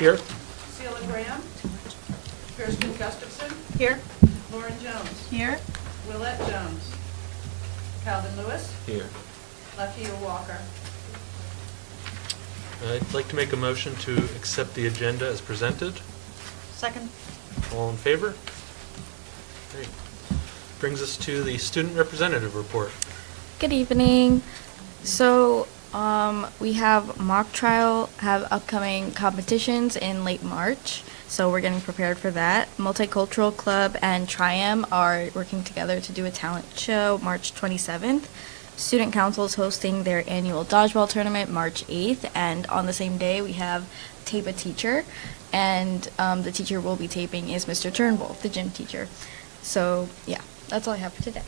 Here. Sheila Graham. Kirsten Gustafson. Here. Lauren Jones. Here. Willette Jones. Calvin Lewis. Here. Lakia Walker. I'd like to make a motion to accept the agenda as presented. Second. All in favor? Great. Brings us to the student representative report. Good evening. So we have mock trial, have upcoming competitions in late March. So we're getting prepared for that. Multicultural Club and Triam are working together to do a talent show March 27th. Student Council is hosting their annual dodgeball tournament March 8th. And on the same day, we have Tape a Teacher. And the teacher we'll be taping is Mr. Turnbull, the gym teacher. So yeah, that's all I have for today.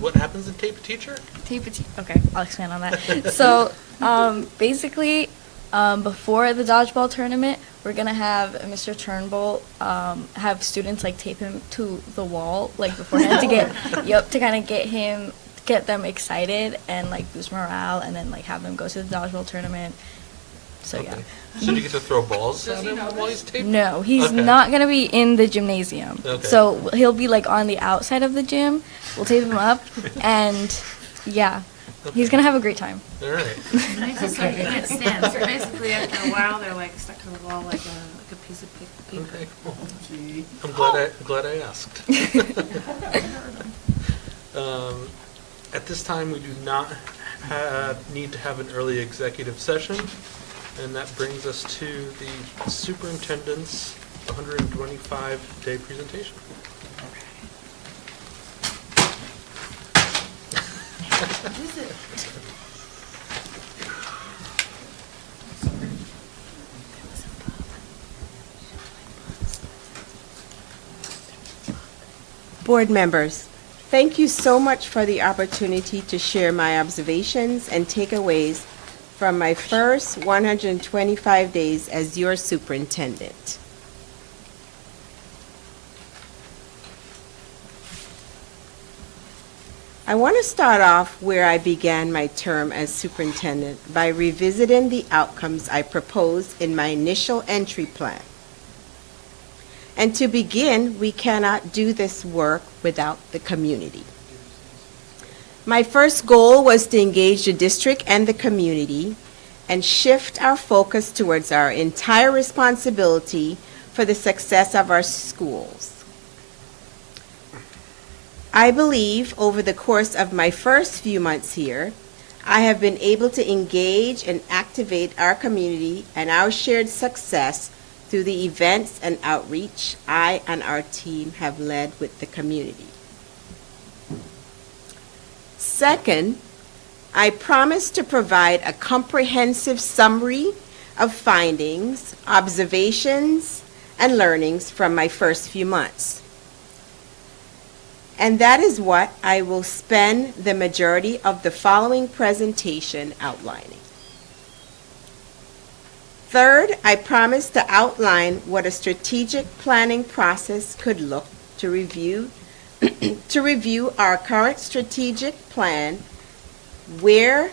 What happens in Tape Teacher? Okay, I'll expand on that. So, basically, before the dodgeball tournament, we're gonna have Mr. Turnbull have students like tape him to the wall like beforehand to kind of get them excited and like boost morale, and then like have them go to the dodgeball tournament. So Okay. yeah. So do you get to throw balls Does at he him know while this? he's taped? No, he's Okay. not gonna be in the gymnasium. Okay. So he'll be like on the outside of the gym. We'll tape him up, and yeah, he's gonna have a great time. All right. Makes it so you can't stand. So basically, after a while, they're like stuck to the wall like a piece of paper. Okay, cool. I'm glad I asked. At this time, we do not need to have an early executive session, and that brings us to the superintendent's 125-day presentation. Board members, thank you so much for the opportunity to share my observations and takeaways from my first 125 days as your superintendent. I want to start off where I began my term as superintendent by revisiting the outcomes I proposed in my initial entry plan. And to begin, we cannot do this work without the community. My first goal was to engage the district and the community and shift our focus towards our entire responsibility for the success of our schools. I believe over the course of my first few months here, I have been able to engage and activate our community and our shared success through the events and outreach I and our team have led with the community. Second, I promise to provide a comprehensive summary of findings, observations, and learnings from my first few months. And that is what I will spend the majority of the following presentation outlining. Third, I promise to outline what a strategic planning process could look to review our current strategic plan, where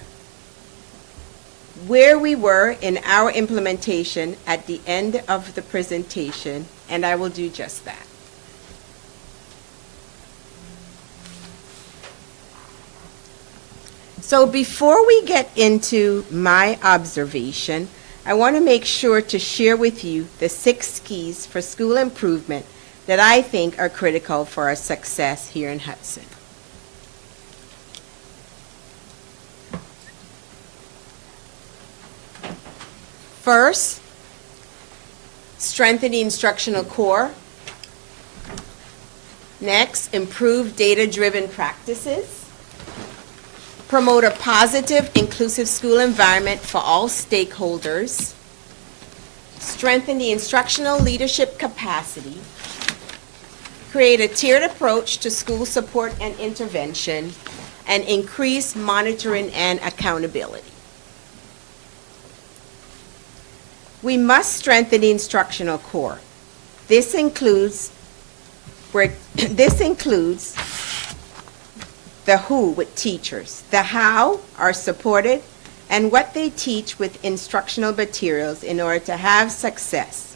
we were in our implementation at the end of the presentation, and I will do just that. So before we get into my observation, I want to make sure to share with you the 6 keys for school improvement that I think are critical for our success here in Hudson. First, strengthen the instructional core. Next, improve data-driven practices. Promote a positive, inclusive school environment for all stakeholders. Strengthen the instructional leadership capacity. Create a tiered approach to school support and intervention, and increase monitoring and accountability. We must strengthen the instructional core. This includes the who with teachers. The how are supported and what they teach with instructional materials in order to have success.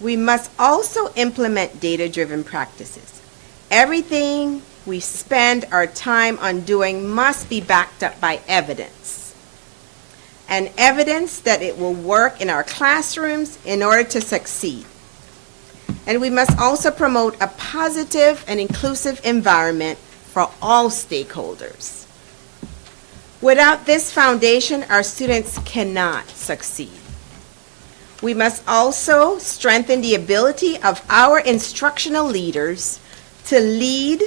We must also implement data-driven practices. Everything we spend our time on doing must be backed up by evidence, and evidence that it will work in our classrooms in order to succeed. And we must also promote a positive and inclusive environment for all stakeholders. Without this foundation, our students cannot succeed. We must also strengthen the ability of our instructional leaders to lead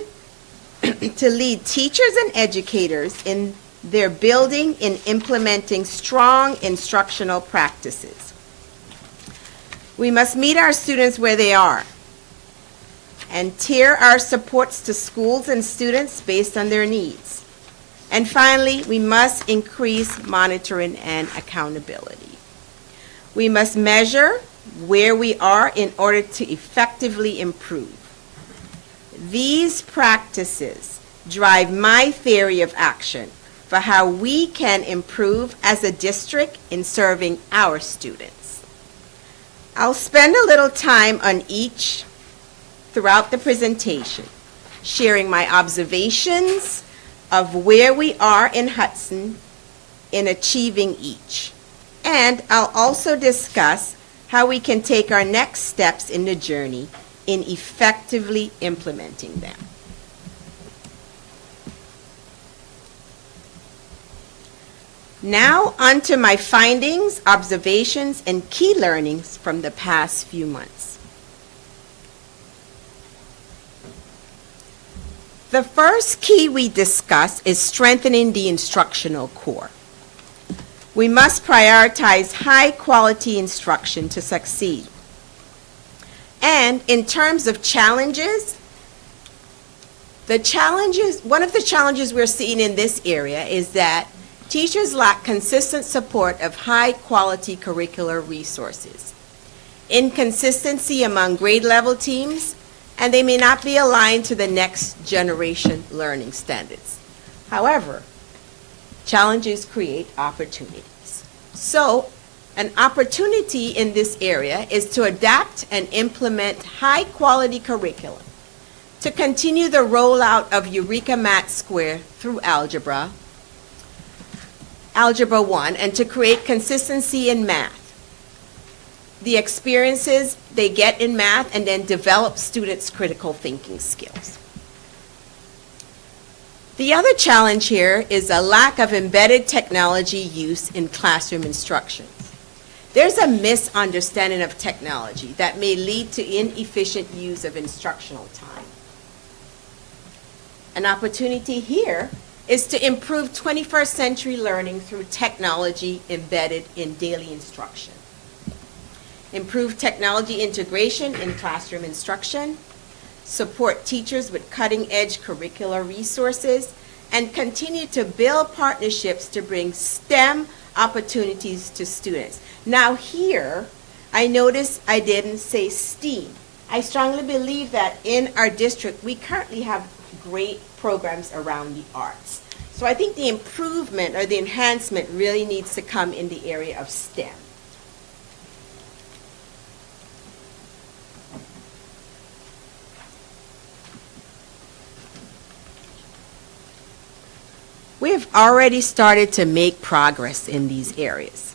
teachers and educators in their building and implementing strong instructional practices. We must meet our students where they are and tier our supports to schools and students based on their needs. And finally, we must increase monitoring and accountability. We must measure where we are in order to effectively improve. These practices drive my theory of action for how we can improve as a district in serving our students. I'll spend a little time on each throughout the presentation, sharing my observations of where we are in Hudson in achieving each. And I'll also discuss how we can take our next steps in the journey in effectively implementing them. Now on to my findings, observations, and key learnings from the past few months. The first key we discuss is strengthening the instructional core. We must prioritize high-quality instruction to succeed. And in terms of challenges, one of the challenges we're seeing in this area is that teachers lack consistent support of high-quality curricular resources, inconsistency among grade-level teams, and they may not be aligned to the next generation learning standards. However, challenges create opportunities. So, an opportunity in this area is to adapt and implement high-quality curriculum, to continue the rollout of Eureka Math Square through Algebra 1, and to create consistency in math. The experiences they get in math and then develop students' critical thinking skills. The other challenge here is a lack of embedded technology use in classroom instruction. There's a misunderstanding of technology that may lead to inefficient use of instructional time. An opportunity here is to improve 21st century learning through technology embedded in daily instruction. Improve technology integration in classroom instruction, support teachers with cutting-edge curricular resources, and continue to build partnerships to bring STEM opportunities to students. Now here, I noticed I didn't say STEAM. I strongly believe that in our district, we currently have great programs around the arts. So I think the improvement or the enhancement really needs to come in the area of STEM. We have already started to make progress in these areas.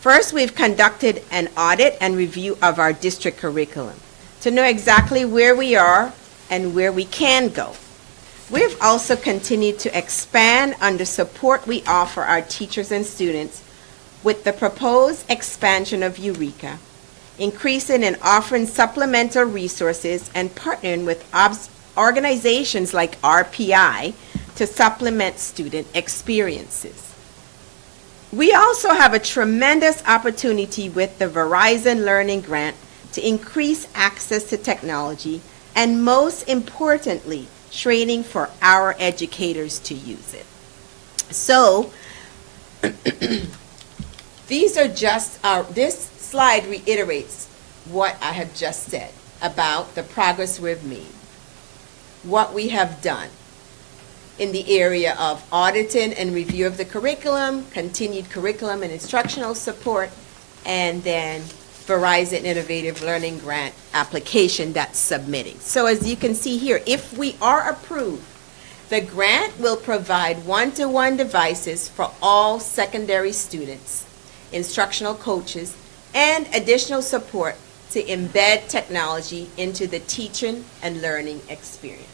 First, we've conducted an audit and review of our district curriculum to know exactly where we are and where we can go. We've also continued to expand on the support we offer our teachers and students with the proposed expansion of Eureka, increasing and offering supplemental resources and partnering with organizations like RPI to supplement student experiences. We also have a tremendous opportunity with the Verizon Learning Grant to increase access to technology and, most importantly, training for our educators to use it. So, these are just this slide reiterates what I have just said about the progress we've made, what we have done. in the area of auditing and review of the curriculum, continued curriculum and instructional support, and then Verizon Innovative Learning Grant application that's submitting. So as you can see here, if we are approved, the grant will provide one-to-one devices for all secondary students, instructional coaches, and additional support to embed technology into the teaching and learning experience.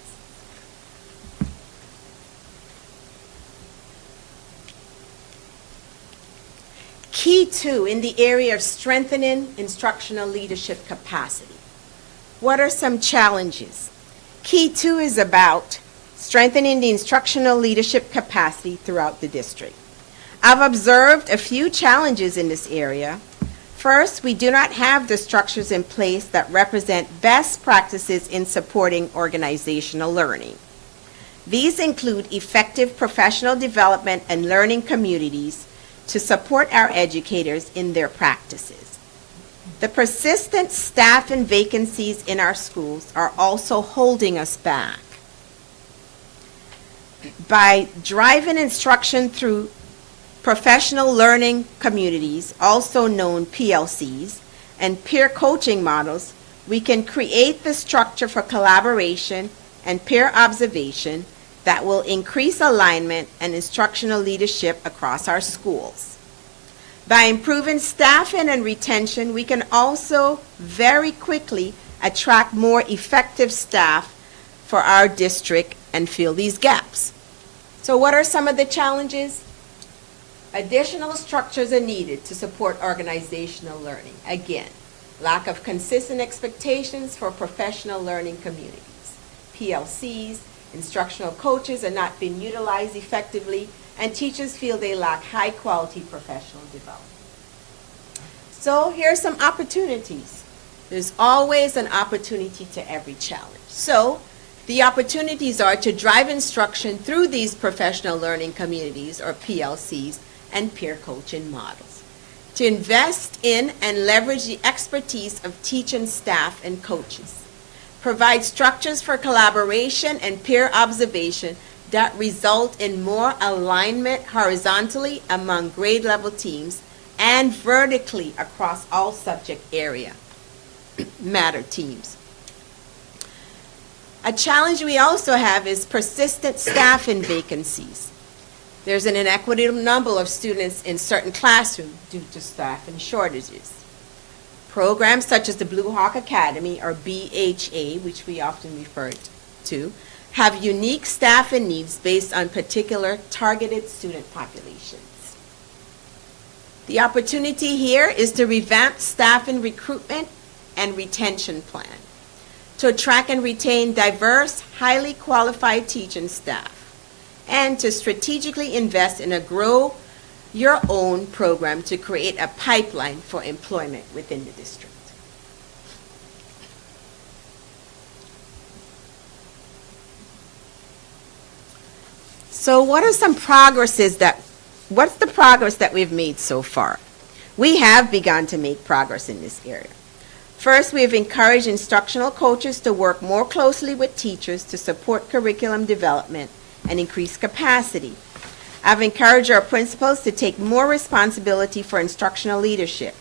Key 2, in the area of strengthening instructional leadership capacity. What are some challenges? Key 2 is about strengthening the instructional leadership capacity throughout the district. I've observed a few challenges in this area. First, we do not have the structures in place that represent best practices in supporting organizational learning. These include effective professional development and learning communities to support our educators in their practices. The persistent staff and vacancies in our schools are also holding us back. By driving instruction through professional learning communities, also known PLCs, and peer coaching models, we can create the structure for collaboration and peer observation that will increase alignment and instructional leadership across our schools. By improving staffing and retention, we can also very quickly attract more effective staff for our district and fill these gaps. So what are some of the challenges? Additional structures are needed to support organizational learning. Again, lack of consistent expectations for professional learning communities. PLCs, instructional coaches are not being utilized effectively, and teachers feel they lack high-quality professional development. So here are some opportunities. There's always an opportunity to every challenge. So the opportunities are to drive instruction through these professional learning communities, or PLCs, and peer coaching models. To invest in and leverage the expertise of teaching staff and coaches. Provide structures for collaboration and peer observation that result in more alignment horizontally among grade level teams and vertically across all subject area matter teams. A challenge we also have is persistent staffing vacancies. There's an inequitable number of students in certain classrooms due to staffing shortages. Programs such as the Blue Hawk Academy, or BHA, which we often refer to, have unique staffing needs based on particular targeted student populations. The opportunity here is to revamp staffing recruitment and retention plan to attract and retain diverse, highly qualified teaching staff, and to strategically invest in a Grow Your Own program to create a pipeline for employment within the district. So what's the progress that we've made so far? We have begun to make progress in this area. First, we have encouraged instructional coaches to work more closely with teachers to support curriculum development and increase capacity. I've encouraged our principals to take more responsibility for instructional leadership,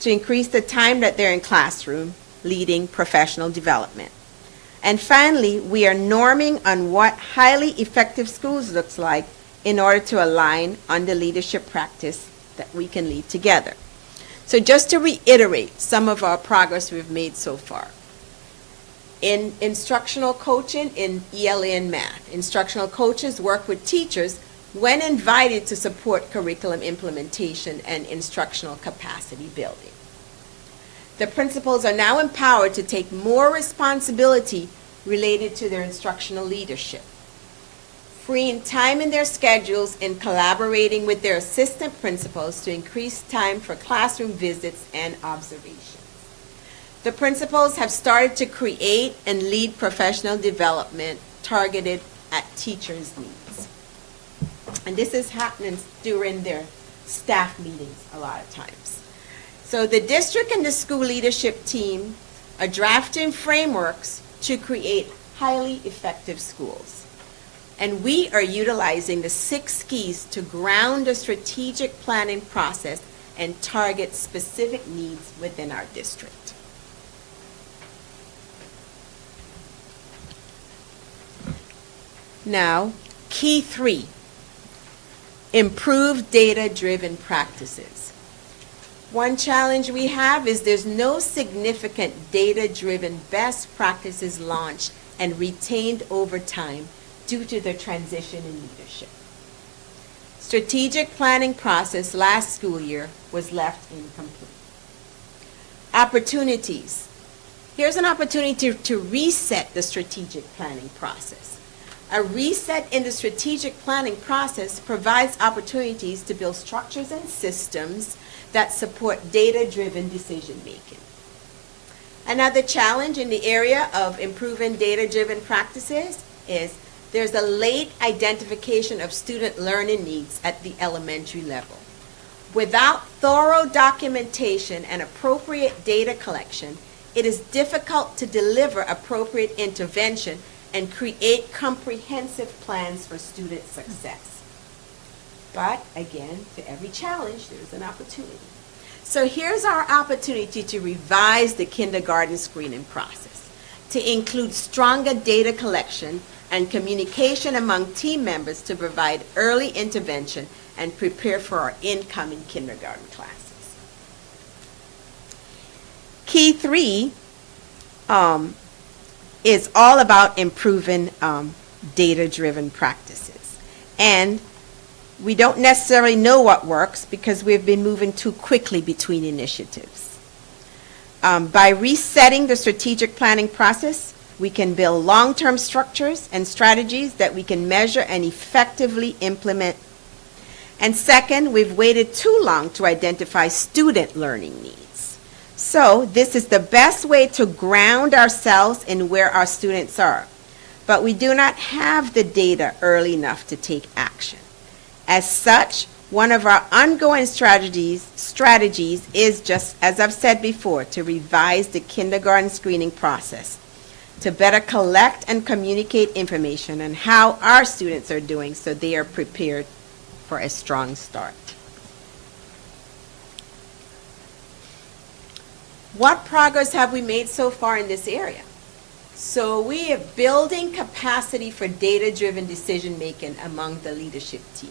to increase the time that they're in classroom leading professional development. And finally, we are norming on what highly effective schools looks like in order to align on the leadership practice that we can lead together. So just to reiterate some of our progress we've made so far. In instructional coaching in ELA and math, instructional coaches work with teachers when invited to support curriculum implementation and instructional capacity building. The principals are now empowered to take more responsibility related to their instructional leadership, freeing time in their schedules and collaborating with their assistant principals to increase time for classroom visits and observations. The principals have started to create and lead professional development targeted at teachers' needs. And this is happening during their staff meetings a lot of times. So the district and the school leadership team are drafting frameworks to create highly effective schools. And we are utilizing the 6 keys to ground the strategic planning process and target specific needs within our district. Now, key 3, improve data-driven practices. One challenge we have is there's no significant data-driven best practices launched and retained over time due to the transition in leadership. Strategic planning process last school year was left incomplete. Opportunities. Here's an opportunity to reset the strategic planning process. A reset in the strategic planning process provides opportunities to build structures and systems that support data-driven decision-making. Another challenge in the area of improving data-driven practices is there's a late identification of student learning needs at the elementary level. Without thorough documentation and appropriate data collection, it is difficult to deliver appropriate intervention and create comprehensive plans for student success. But again, to every challenge, there's an opportunity. So here's our opportunity to revise the kindergarten screening process, to include stronger data collection and communication among team members to provide early intervention and prepare for our incoming kindergarten classes. Key 3 is all about improving data-driven practices. And we don't necessarily know what works because we've been moving too quickly between initiatives. By resetting the strategic planning process, we can build long-term structures and strategies that we can measure and effectively implement. And second, we've waited too long to identify student learning needs. So this is the best way to ground ourselves in where our students are. But we do not have the data early enough to take action. As such, one of our ongoing strategies is, just as I've said before, to revise the kindergarten screening process, to better collect and communicate information on how our students are doing so they are prepared for a strong start. What progress have we made so far in this area? So we are building capacity for data-driven decision-making among the leadership team.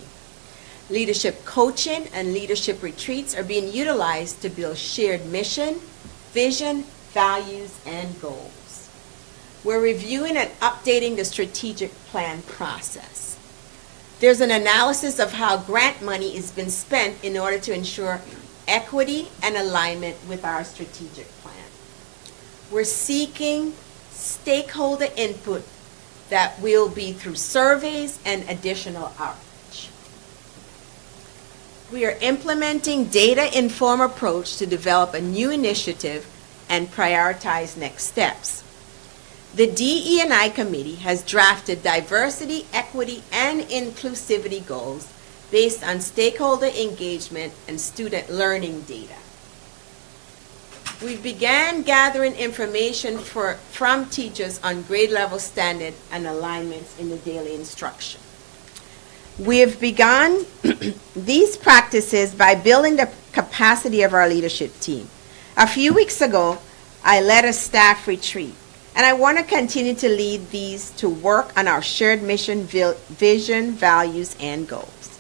Leadership coaching and leadership retreats are being utilized to build shared mission, vision, values, and goals. We're reviewing and updating the strategic plan process. There's an analysis of how grant money has been spent in order to ensure equity and alignment with our strategic plan. We're seeking stakeholder input that will be through surveys and additional outreach. We are implementing data-informed approach to develop a new initiative and prioritize next steps. The DE&I committee has drafted diversity, equity, and inclusivity goals based on stakeholder engagement and student learning data. We began gathering information from teachers on grade level standard and alignments in the daily instruction. We have begun these practices by building the capacity of our leadership team. A few weeks ago, I led a staff retreat, and I want to continue to lead these to work on our shared mission, vision, values, and goals.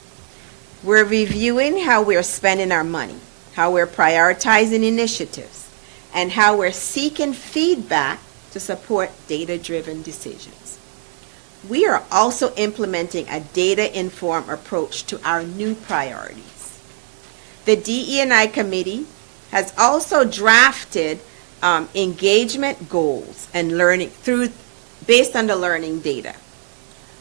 We're reviewing how we're spending our money, how we're prioritizing initiatives, and how we're seeking feedback to support data-driven decisions. We are also implementing a data-informed approach to our new priorities. The DE&I committee has also drafted engagement goals and learning based on the learning data.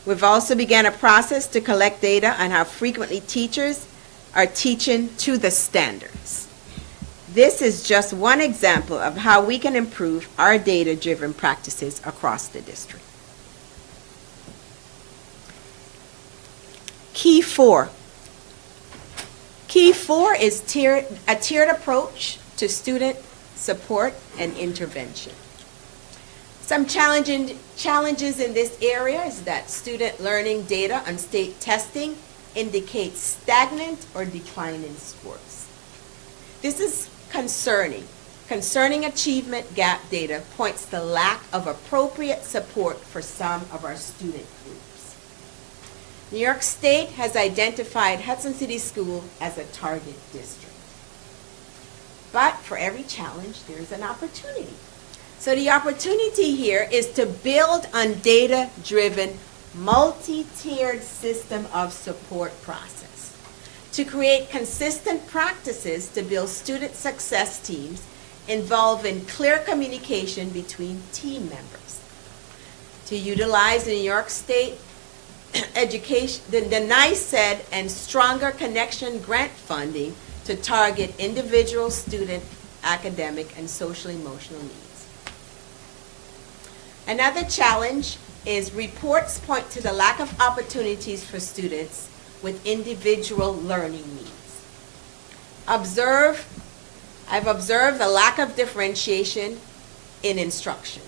We've also begun a process to collect data on how frequently teachers are teaching to the standards. This is just one example of how we can improve our data-driven practices across the district. Key 4. Key 4 is a tiered approach to student support and intervention. Some challenges in this area is that student learning data on state testing indicates stagnant or declining scores. This is concerning. Concerning achievement gap data points to lack of appropriate support for some of our student groups. New York State has identified Hudson City School as a target district. But for every challenge, there's an opportunity. So the opportunity here is to build on data-driven, multi-tiered system of support process, to create consistent practices to build student success teams involving clear communication between team members, to utilize the New York State education, the NICED and Stronger Connection grant funding to target individual student academic and social emotional needs. Another challenge is reports point to the lack of opportunities for students with individual learning needs. I've observed the lack of differentiation in instruction.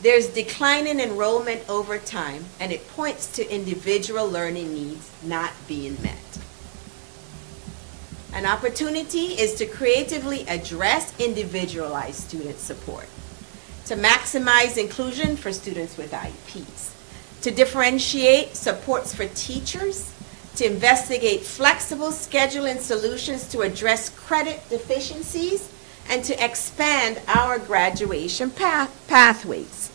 There's decline in enrollment over time, and it points to individual learning needs not being met. An opportunity is to creatively address individualized student support, to maximize inclusion for students with IEPs, to differentiate supports for teachers, to investigate flexible scheduling solutions to address credit deficiencies, and to expand our graduation pathways.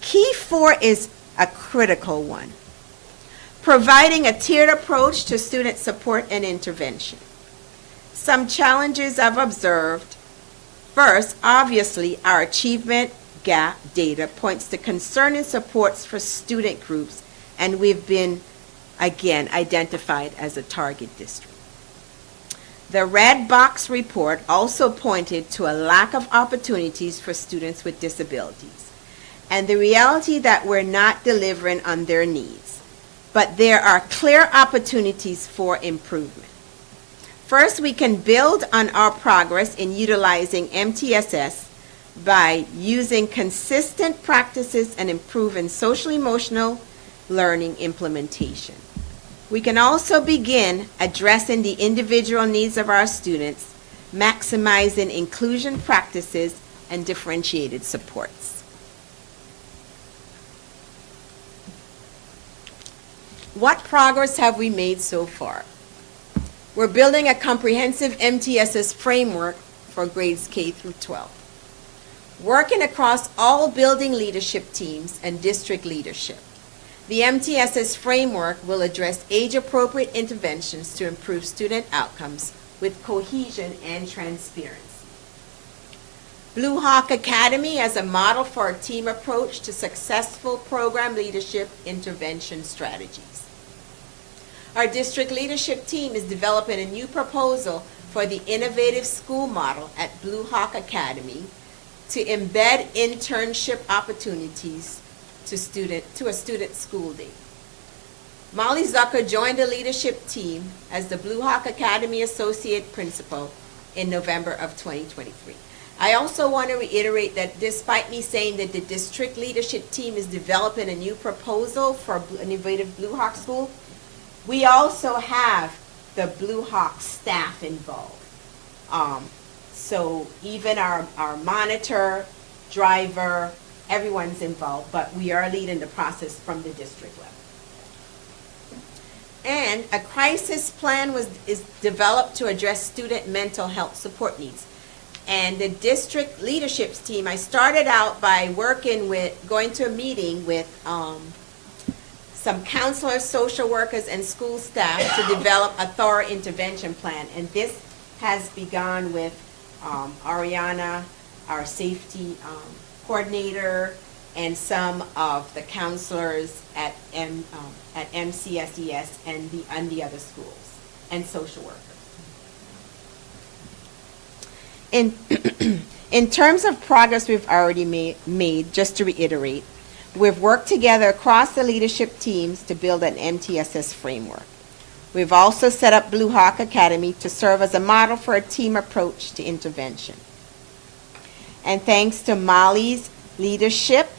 Key 4 is a critical one, providing a tiered approach to student support and intervention. Some challenges I've observed. First, obviously, our achievement gap data points to concerning supports for student groups, and we've been, again, identified as a target district. The red box report also pointed to a lack of opportunities for students with disabilities, and the reality that we're not delivering on their needs, but there are clear opportunities for improvement. First, we can build on our progress in utilizing MTSS by using consistent practices and improving social-emotional learning implementation. We can also begin addressing the individual needs of our students, maximizing inclusion practices and differentiated supports. What progress have we made so far? We're building a comprehensive MTSS framework for grades K through 12. Working across all building leadership teams and district leadership, the MTSS framework will address age-appropriate interventions to improve student outcomes with cohesion and transparency. Blue Hawk Academy as a model for a team approach to successful program leadership intervention strategies. Our district leadership team is developing a new proposal for the innovative school model at Blue Hawk Academy to embed internship opportunities to a student school day. Molly Zucker joined the leadership team as the Blue Hawk Academy Associate Principal in November of 2023. I also want to reiterate that despite me saying that the district leadership team is developing a new proposal for an innovative Blue Hawk school, we also have the Blue Hawk staff involved. So even our monitor, driver, everyone's involved, but we are leading the process from the district level. And a crisis plan is developed to address student mental health support needs. And the district leadership team, I started out by going to a meeting with some counselors, social workers, and school staff to develop a thorough intervention plan. And this has begun with Ariana, our safety coordinator, and some of the counselors at MCSES and the other schools, and social workers. In terms of progress we've already made, just to reiterate, we've worked together across the leadership teams to build an MTSS framework. We've also set up Blue Hawk Academy to serve as a model for a team approach to intervention. And thanks to Molly's leadership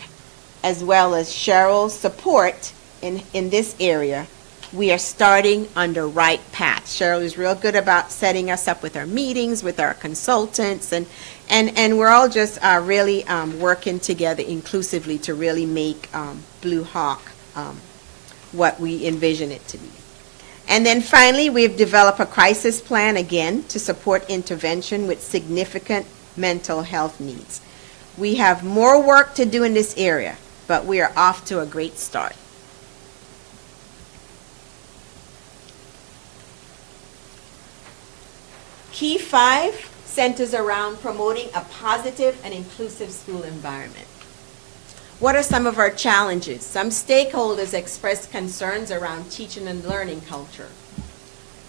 as well as Cheryl's support in this area, we are starting on the right path. Cheryl is real good about setting us up with our meetings, with our consultants, and we're all just really working together inclusively to really make Blue Hawk what we envision it to be. And then finally, we've developed a crisis plan again to support intervention with significant mental health needs. We have more work to do in this area, but we are off to a great start. Key 5 centers around promoting a positive and inclusive school environment. What are some of our challenges? Some stakeholders expressed concerns around teaching and learning culture.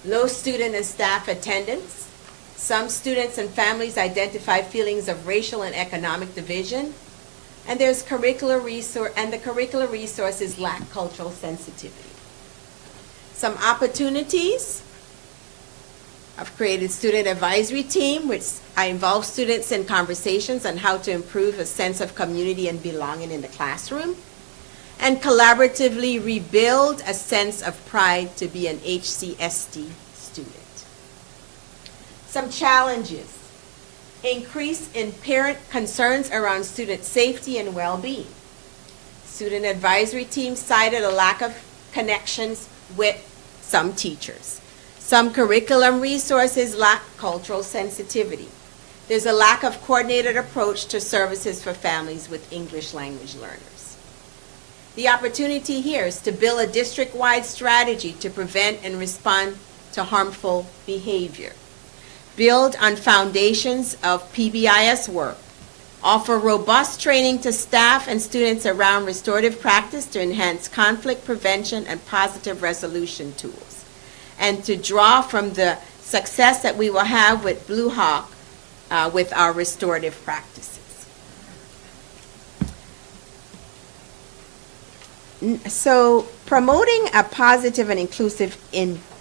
Low student and staff attendance. Some students and families identify feelings of racial and economic division. And there's the curricular resources lack cultural sensitivity. Some opportunities. I've created student advisory team, which I involve students in conversations on how to improve a sense of community and belonging in the classroom, and collaboratively rebuild a sense of pride to be an HCSD student. Some challenges. Increase in parent concerns around student safety and well-being. Student advisory team cited a lack of connections with some teachers. Some curriculum resources lack cultural sensitivity. There's a lack of coordinated approach to services for families with English language learners. The opportunity here is to build a district-wide strategy to prevent and respond to harmful behavior. Build on foundations of PBIS work. Offer robust training to staff and students around restorative practice to enhance conflict prevention and positive resolution tools. And to draw from the success that we will have with Blue Hawk with our restorative practices. So promoting a positive and inclusive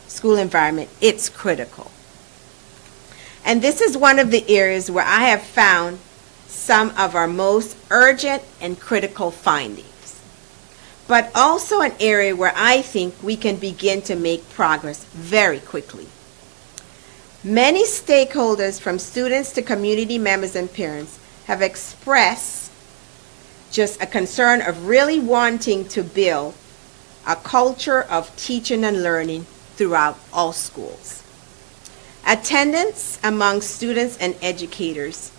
school environment, it's critical. And this is one of the areas where I have found some of our most urgent and critical findings, but also an area where I think we can begin to make progress very quickly. Many stakeholders, from students to community members and parents, have expressed just a concern of really wanting to build a culture of teaching and learning throughout all schools. Attendance among students and educators,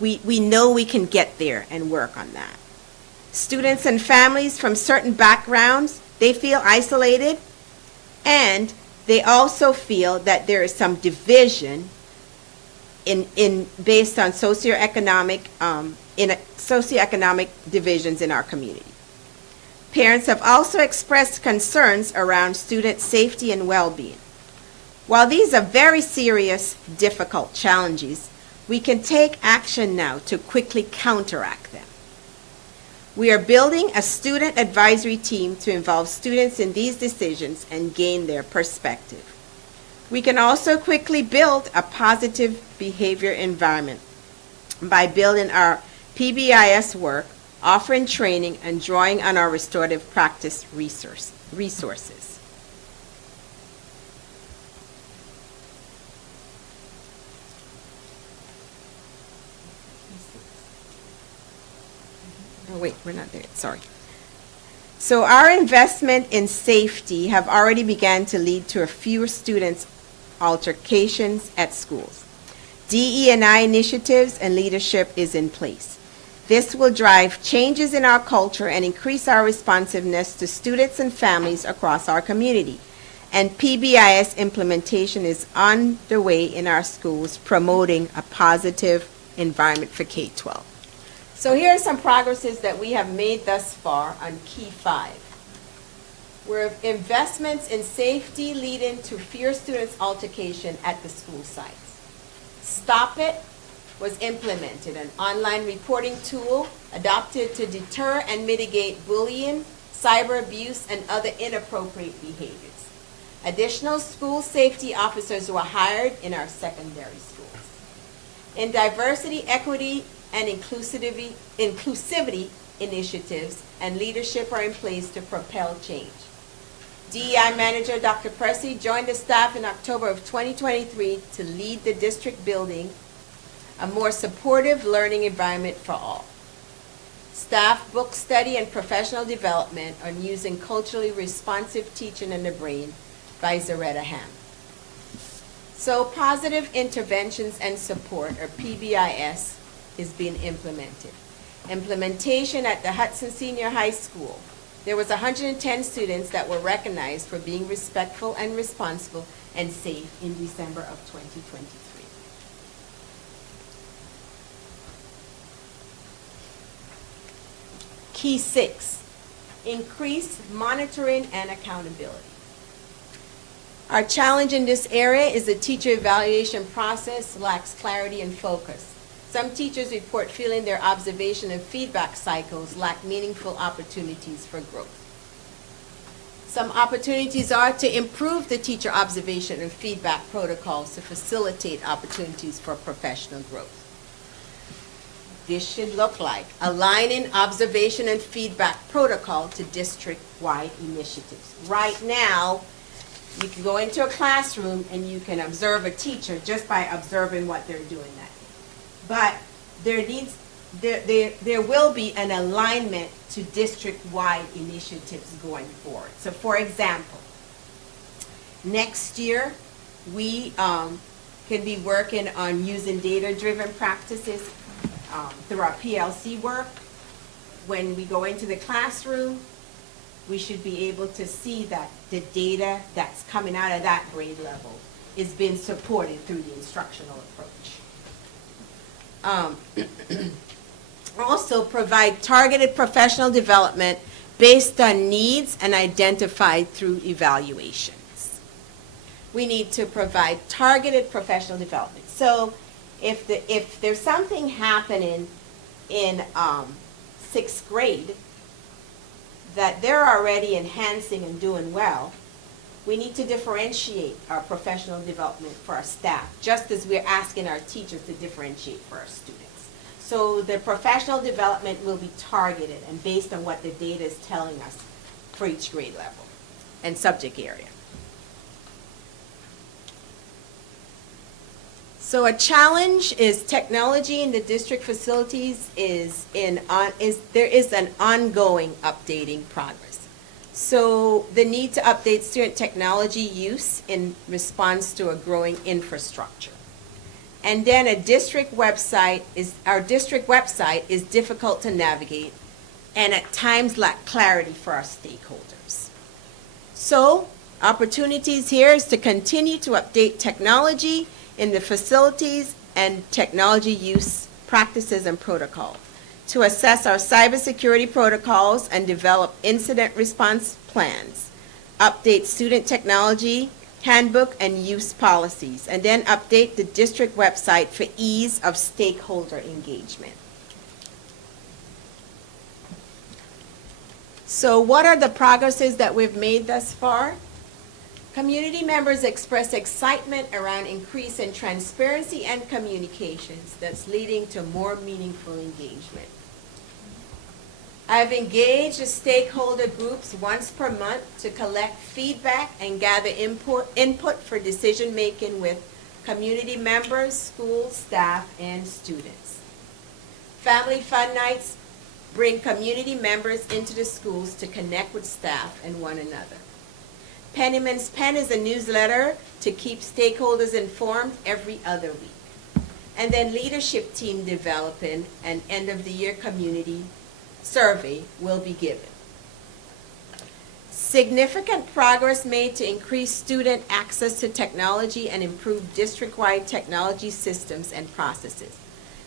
we know we can get there and work on that. Students and families from certain backgrounds, they feel isolated, and they also feel that there is some division based on socioeconomic divisions in our community. Parents have also expressed concerns around student safety and well-being. While these are very serious, difficult challenges, we can take action now to quickly counteract them. We are building a student advisory team to involve students in these decisions and gain their perspective. We can also quickly build a positive behavior environment by building our PBIS work, offering training, and drawing on our restorative practice resources. Oh, wait, we're not there yet, sorry. So our investment in safety have already begun to lead to a fewer students' altercations at schools. DE&I initiatives and leadership is in place. This will drive changes in our culture and increase our responsiveness to students and families across our community. And PBIS implementation is underway in our schools, promoting a positive environment for K-12. So here are some progresses that we have made thus far on Key 5. Where investments in safety leading to fewer students' altercation at the school sites. Stop It was implemented, an online reporting tool adopted to deter and mitigate bullying, cyber abuse, and other inappropriate behaviors. Additional school safety officers were hired in our secondary schools. In diversity, equity, and inclusivity, initiatives and leadership are in place to propel change. DEI Manager Dr. Pressey joined the staff in October of 2023 to lead the district building a more supportive learning environment for all. Staff book study and professional development on using culturally responsive teaching in the brain by Zaretta Ham. So positive interventions and support, or PBIS, is being implemented. Implementation at the Hudson Senior High School. There was 110 students that were recognized for being respectful and responsible and safe in December of 2023. Key 6, increase monitoring and accountability. Our challenge in this area is the teacher evaluation process lacks clarity and focus. Some teachers report feeling their observation and feedback cycles lack meaningful opportunities for growth. Some opportunities are to improve the teacher observation and feedback protocols to facilitate opportunities for professional growth. This should look like aligning observation and feedback protocol to district-wide initiatives. Right now, you can go into a classroom and you can observe a teacher just by observing what they're doing that day. But there will be an alignment to district-wide initiatives going forward. So for example, next year we can be working on using data-driven practices through our PLC work. When we go into the classroom, we should be able to see that the data that's coming out of that grade level is being supported through the instructional approach. Also provide targeted professional development based on needs and identified through evaluations. We need to provide targeted professional development. So if there's something happening in 6th grade that they're already enhancing and doing well, we need to differentiate our professional development for our staff, just as we're asking our teachers to differentiate for our students. So the professional development will be targeted and based on what the data is telling us for each grade level and subject area. So a challenge is technology in the district facilities there is an ongoing updating progress. So the need to update student technology use in response to a growing infrastructure. And then our district website is difficult to navigate and at times lack clarity for our stakeholders. So opportunities here is to continue to update technology in the facilities and technology use practices and protocol, to assess our cybersecurity protocols and develop incident response plans, update student technology handbook and use policies, and then update the district website for ease of stakeholder engagement. So what are the progresses that we've made thus far? Community members express excitement around increase in transparency and communications that's leading to more meaningful engagement. I've engaged the stakeholder groups once per month to collect feedback and gather input for decision making with community members, school staff, and students. Family Fun Nights bring community members into the schools to connect with staff and one another. Pennyman's Pen is a newsletter to keep stakeholders informed every other week. And then leadership team developing an end of the year community survey will be given. Significant progress made to increase student access to technology and improve district-wide technology systems and processes.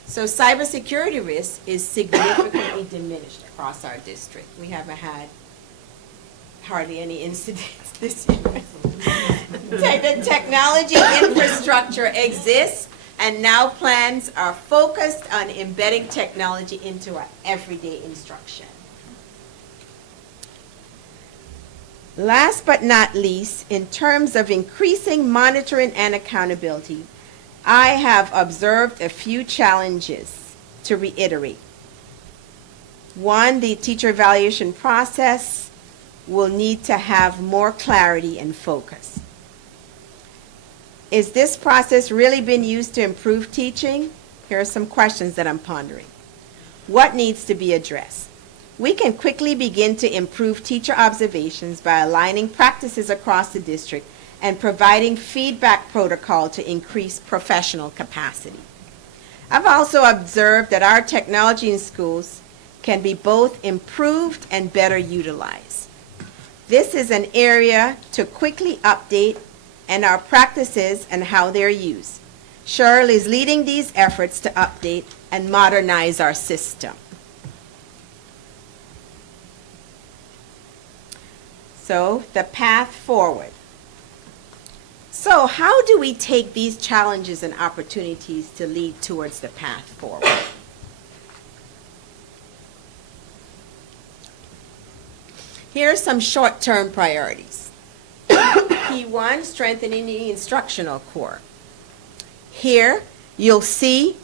So cybersecurity risk is significantly diminished across our district. We haven't had hardly any incidents this year. The technology infrastructure exists, and now plans are focused on embedding technology into our everyday instruction. Last but not least, in terms of increasing monitoring and accountability, I have observed a few challenges to reiterate. One, the teacher evaluation process will need to have more clarity and focus. Is this process really been used to improve teaching? Here are some questions that I'm pondering. What needs to be addressed? We can quickly begin to improve teacher observations by aligning practices across the district and providing feedback protocol to increase professional capacity. I've also observed that our technology in schools can be both improved and better utilized. This is an area to quickly update and our practices and how they're used. Cheryl is leading these efforts to update and modernize our system. So, the path forward. So, how do we take these challenges and opportunities to lead towards the path forward? Here are some short-term priorities. P1, strengthening the instructional core. Here, you'll see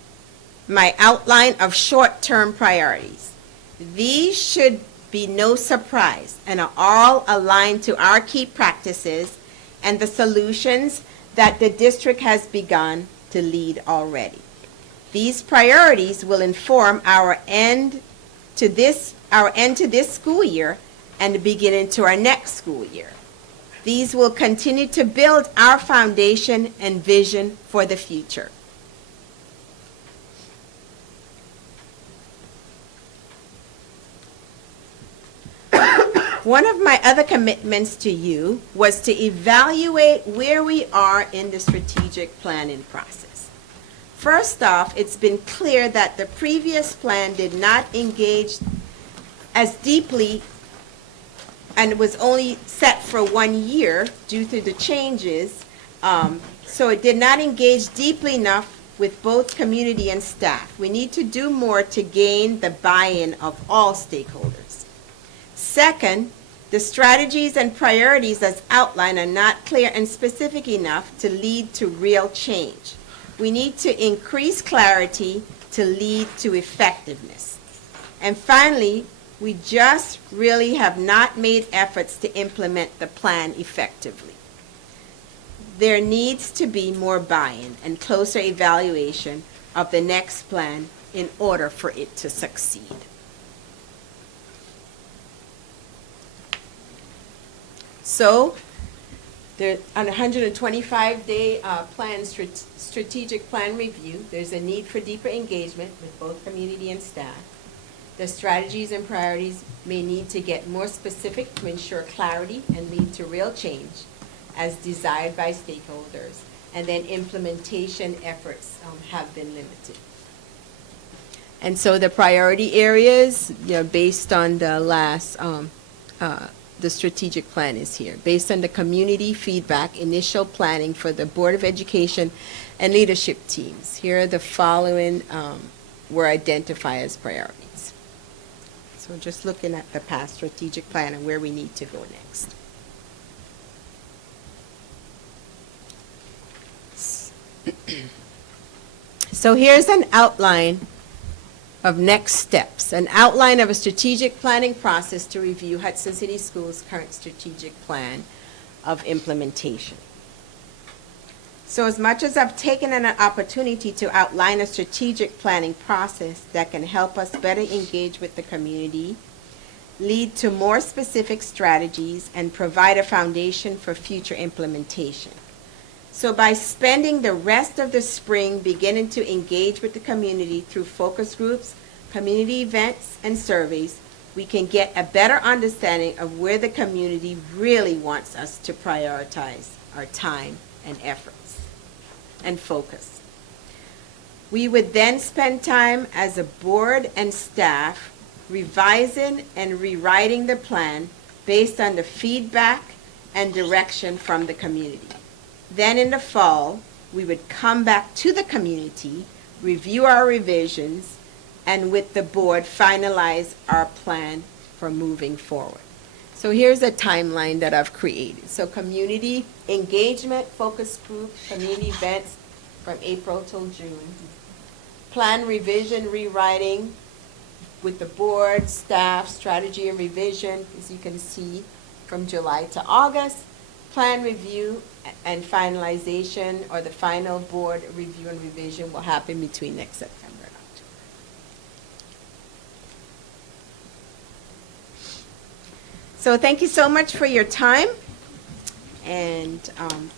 my outline of short-term priorities. These should be no surprise and are all aligned to our key practices and the solutions that the district has begun to lead already. These priorities will inform our end to this school year and the beginning to our next school year. These will continue to build our foundation and vision for the future. One of my other commitments to you was to evaluate where we are in the strategic planning process. First off, it's been clear that the previous plan did not engage as deeply and was only set for 1 year due to the changes, so it did not engage deeply enough with both community and staff. We need to do more to gain the buy-in of all stakeholders. Second, the strategies and priorities as outlined are not clear and specific enough to lead to real change. We need to increase clarity to lead to effectiveness. And finally, we just really have not made efforts to implement the plan effectively. There needs to be more buy-in and closer evaluation of the next plan in order for it to succeed. So, on a 125-day strategic plan review, there's a need for deeper engagement with both community and staff. The strategies and priorities may need to get more specific to ensure clarity and lead to real change as desired by stakeholders, and then implementation efforts have been limited. And so the priority areas, based on the last, the strategic plan is here. Based on the community feedback, initial planning for the Board of Education and leadership teams. Here are the following were identified as priorities. So just looking at the past strategic plan and where we need to go next. So here's an outline of next steps, an outline of a strategic planning process to review Hudson City Schools' current strategic plan of implementation. So as much as I've taken an opportunity to outline a strategic planning process that can help us better engage with the community, lead to more specific strategies, and provide a foundation for future implementation. So by spending the rest of the spring beginning to engage with the community through focus groups, community events, and surveys, we can get a better understanding of where the community really wants us to prioritize our time and efforts and focus. We would then spend time as a board and staff revising and rewriting the plan based on the feedback and direction from the community. Then in the fall, we would come back to the community, review our revisions, and with the board finalize our plan for moving forward. So here's a timeline that I've created. So community engagement, focus group, community events from April till June. Plan revision, rewriting, with the board, staff, strategy and revision, as you can see, from July to August. Plan review and finalization, or the final board review and revision, will happen between next September and October. So thank you so much for your time, and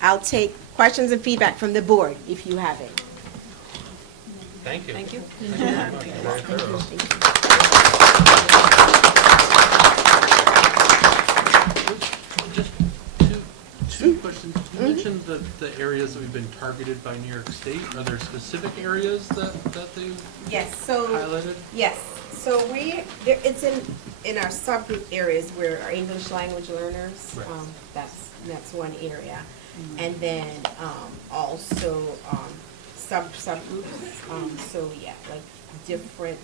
I'll take questions and feedback from the board if you have any. Thank you. Thank you. Thank you very much. Very thorough. Just two questions. You mentioned the areas that we've been targeted by New York State. Are there specific areas that they've Yes, so. highlighted? Yes, so it's in our subgroup areas where our English language learners, Right. that's one area. And then, also, subgroups, so yeah, like different,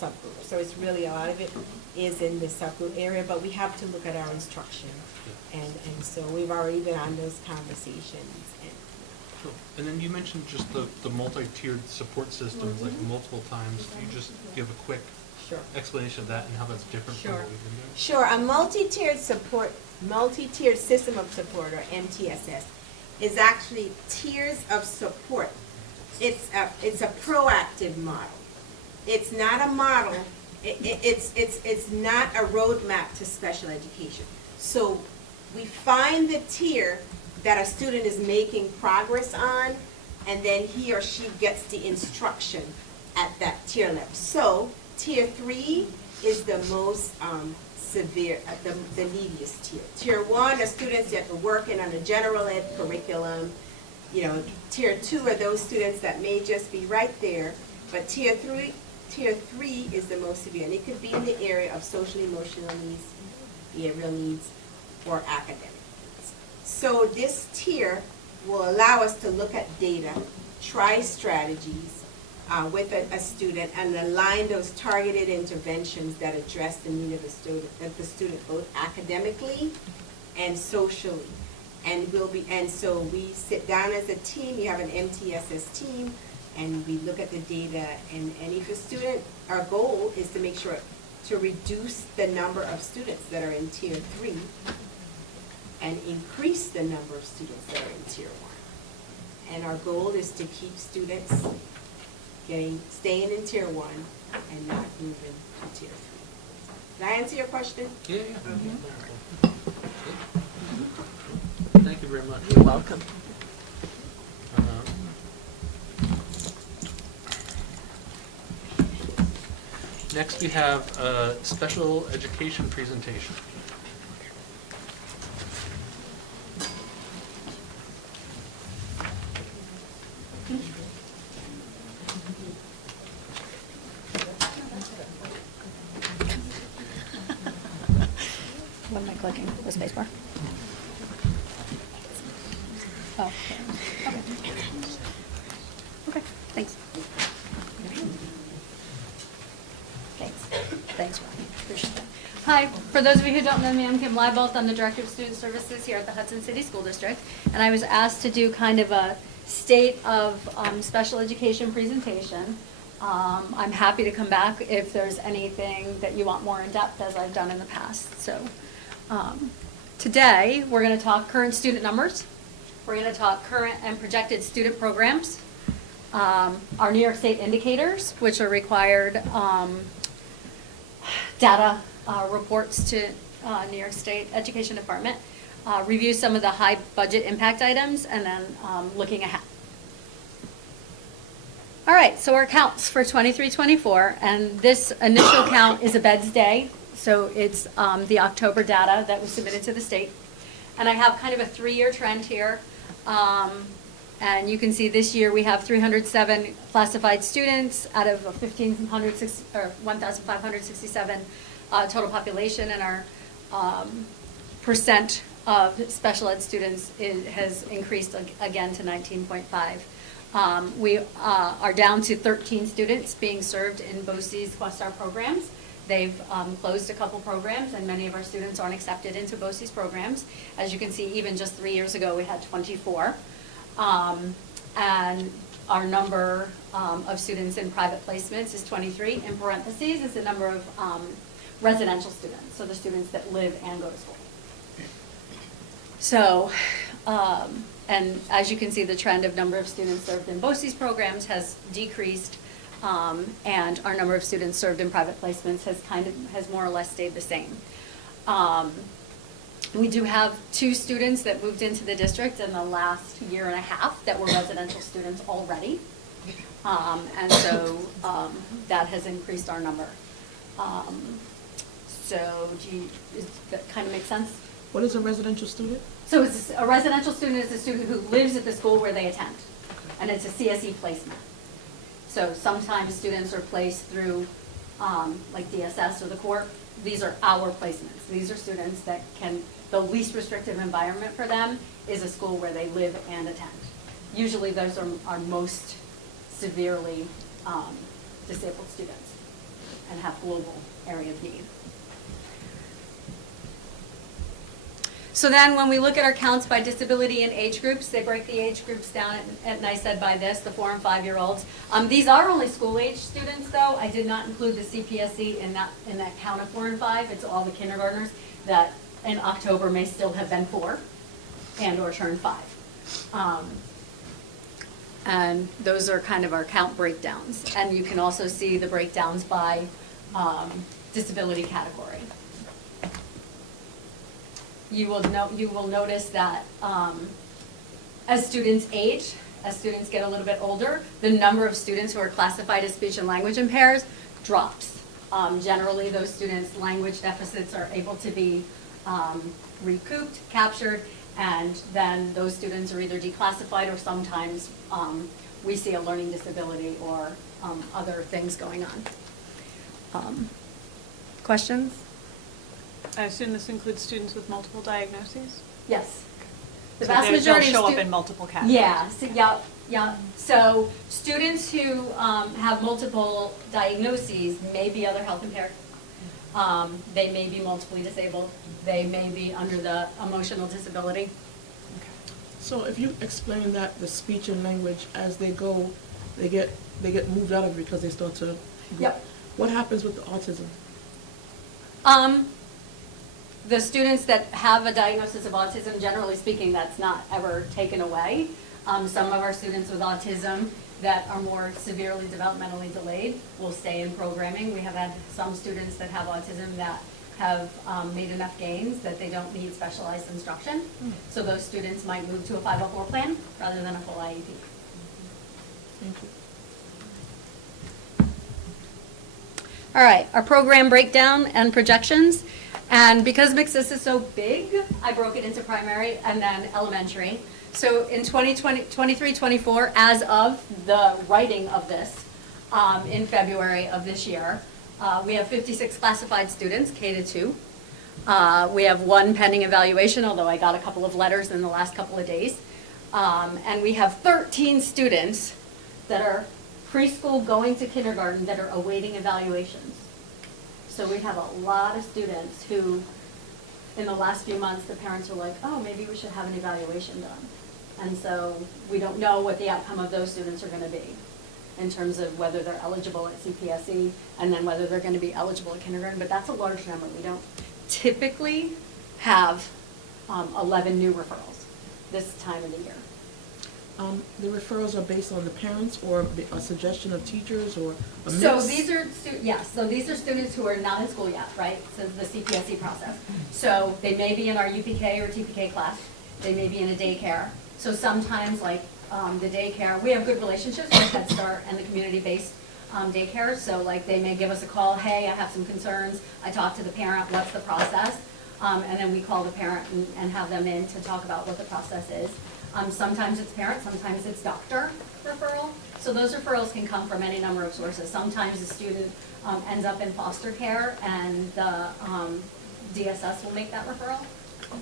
subgroups. So it's really, a lot of it is in the subgroup area, but we have to look at our instruction. And so we've already been on those conversations, and Sure. And then you mentioned just the multi-tiered support systems like multiple times. Can you just give a quick sure. explanation of that and how that's different from what we've been doing? Sure, a multi-tiered system of support, or MTSS, is actually tiers of support. It's a proactive model. It's not a model, it's not a roadmap to special education. So we find the tier that a student is making progress on, and then he or she gets the instruction at that tier level. So tier 3 is the most severe, the neediest tier. Tier 1 are students that are working on a general ed curriculum. You know, tier 2 are those students that may just be right there, but tier 3 is the most severe, and it could be in the area of social emotional needs, behavioral needs, or academic needs. So this tier will allow us to look at data, try strategies with a student, and align those targeted interventions that address the need of the student both academically and socially. And so we sit down as a team. You have an MTSS team, and we look at the data. And if a student, our goal is to make sure to reduce the number of students that are in tier 3 and increase the number of students that are in tier 1. And our goal is to keep students staying in tier 1 and not moving to tier 3. Did I answer your question? Yeah. Thank you very much. You're welcome. Next, we have a special education presentation. What am I clicking? The space bar? Oh, okay. Okay, thanks. Thanks, Ronnie. Appreciate that. Hi, for those of you who don't know me, I'm Kim Leibolt. I'm the Director of Student Services here at the Hudson City School District. And I was asked to do kind of a state of special education presentation. I'm happy to come back if there's anything that you want more in depth, as I've done in the past. So today, we're going to talk current student numbers. We're going to talk current and projected student programs. Our New York State indicators, which are required data reports to New York State Education Department, review some of the high budget impact items, and then looking ahead. All right, so our counts for 23-24, and this initial count is a beds day, so it's the October data that was submitted to the state. And I have kind of a 3-year trend here. And you can see this year we have 307 classified students out of 1,567 total population, and our percent of special ed students has increased again to 19.5. We are down to 13 students being served in BOCES Questar programs. They've closed a couple programs, and many of our students aren't accepted into BOCES programs. As you can see, even just 3 years ago, we had 24. And our number of students in private placements is 23. In parentheses is the number of residential students, so the students that live and go to school. So, and as you can see, the trend of number of students served in BOCES programs has decreased, and our number of students served in private placements has more or less stayed the same. We do have 2 students that moved into the district in the last year and a half that were residential students already. And so that has increased our number. So does that kind of make sense? What is a residential student? So a residential student is a student who lives at the school where they attend, and it's a CSE placement. So sometimes students are placed through like DSS or the court. These are our placements. These are students that the least restrictive environment for them is a school where they live and attend. Usually those are most severely disabled students and have global area of need. So then when we look at our counts by disability and age groups, they break the age groups down at NICED by this, the 4 and 5-year-olds. These are only school-age students, though. I did not include the CPSE in that count of 4 and 5. It's all the kindergartners that in October may still have been 4 and or turned 5. And those are kind of our count breakdowns. And you can also see the breakdowns by disability category. You will notice that as students age, as students get a little bit older, the number of students who are classified as speech and language impaired drops. Generally, those students' language deficits are able to be recouped, captured, and then those students are either declassified or sometimes we see a learning disability or other things going on. Questions? I assume this includes students with multiple diagnoses? Yes. The So vast they'll majority of show up in multiple categories? Yeah, so, yeah. So students who have multiple diagnoses may be other health impaired. They may be multiply disabled. They may be under the emotional disability. So if you explain that the speech and language, as they go, they get moved out of it because they start to. Yep. What happens with the autism? The students that have a diagnosis of autism, generally speaking, that's not ever taken away. Some of our students with autism that are more severely developmentally delayed will stay in programming. We have had some students that have autism that have made enough gains that they don't need specialized instruction. So those students might move to a 504 plan rather than a full IEP. Thank you. All right, our program breakdown and projections. And because Mixis is so big, I broke it into primary and then elementary. So in 23-24, as of the writing of this, in February of this year, we have 56 classified students, K-2. We have 1 pending evaluation, although I got a couple of letters in the last couple of days. And we have 13 students that are preschool going to kindergarten that are awaiting evaluations. So we have a lot of students who, in the last few months, the parents were like, oh, maybe we should have an evaluation done. And so we don't know what the outcome of those students are going to be in terms of whether they're eligible at CPSE and then whether they're going to be eligible at kindergarten. But that's a large number. We don't typically have 11 new referrals this time of the year. The referrals are based on the parents or a suggestion of teachers or a mix? So these are, so these are students who are not in school yet, right, since the CPSE process. So they may be in our UPK or TPK class. They may be in a daycare. So sometimes, like the daycare, we have good relationships with Head Start and the community-based daycare. So like they may give us a call, hey, I have some concerns. I talk to the parent, what's the process? And then we call the parent and have them in to talk about what the process is. Sometimes it's parent, sometimes it's doctor referral. So those referrals can come from any number of sources. Sometimes the student ends up in foster care and the DSS will make that referral.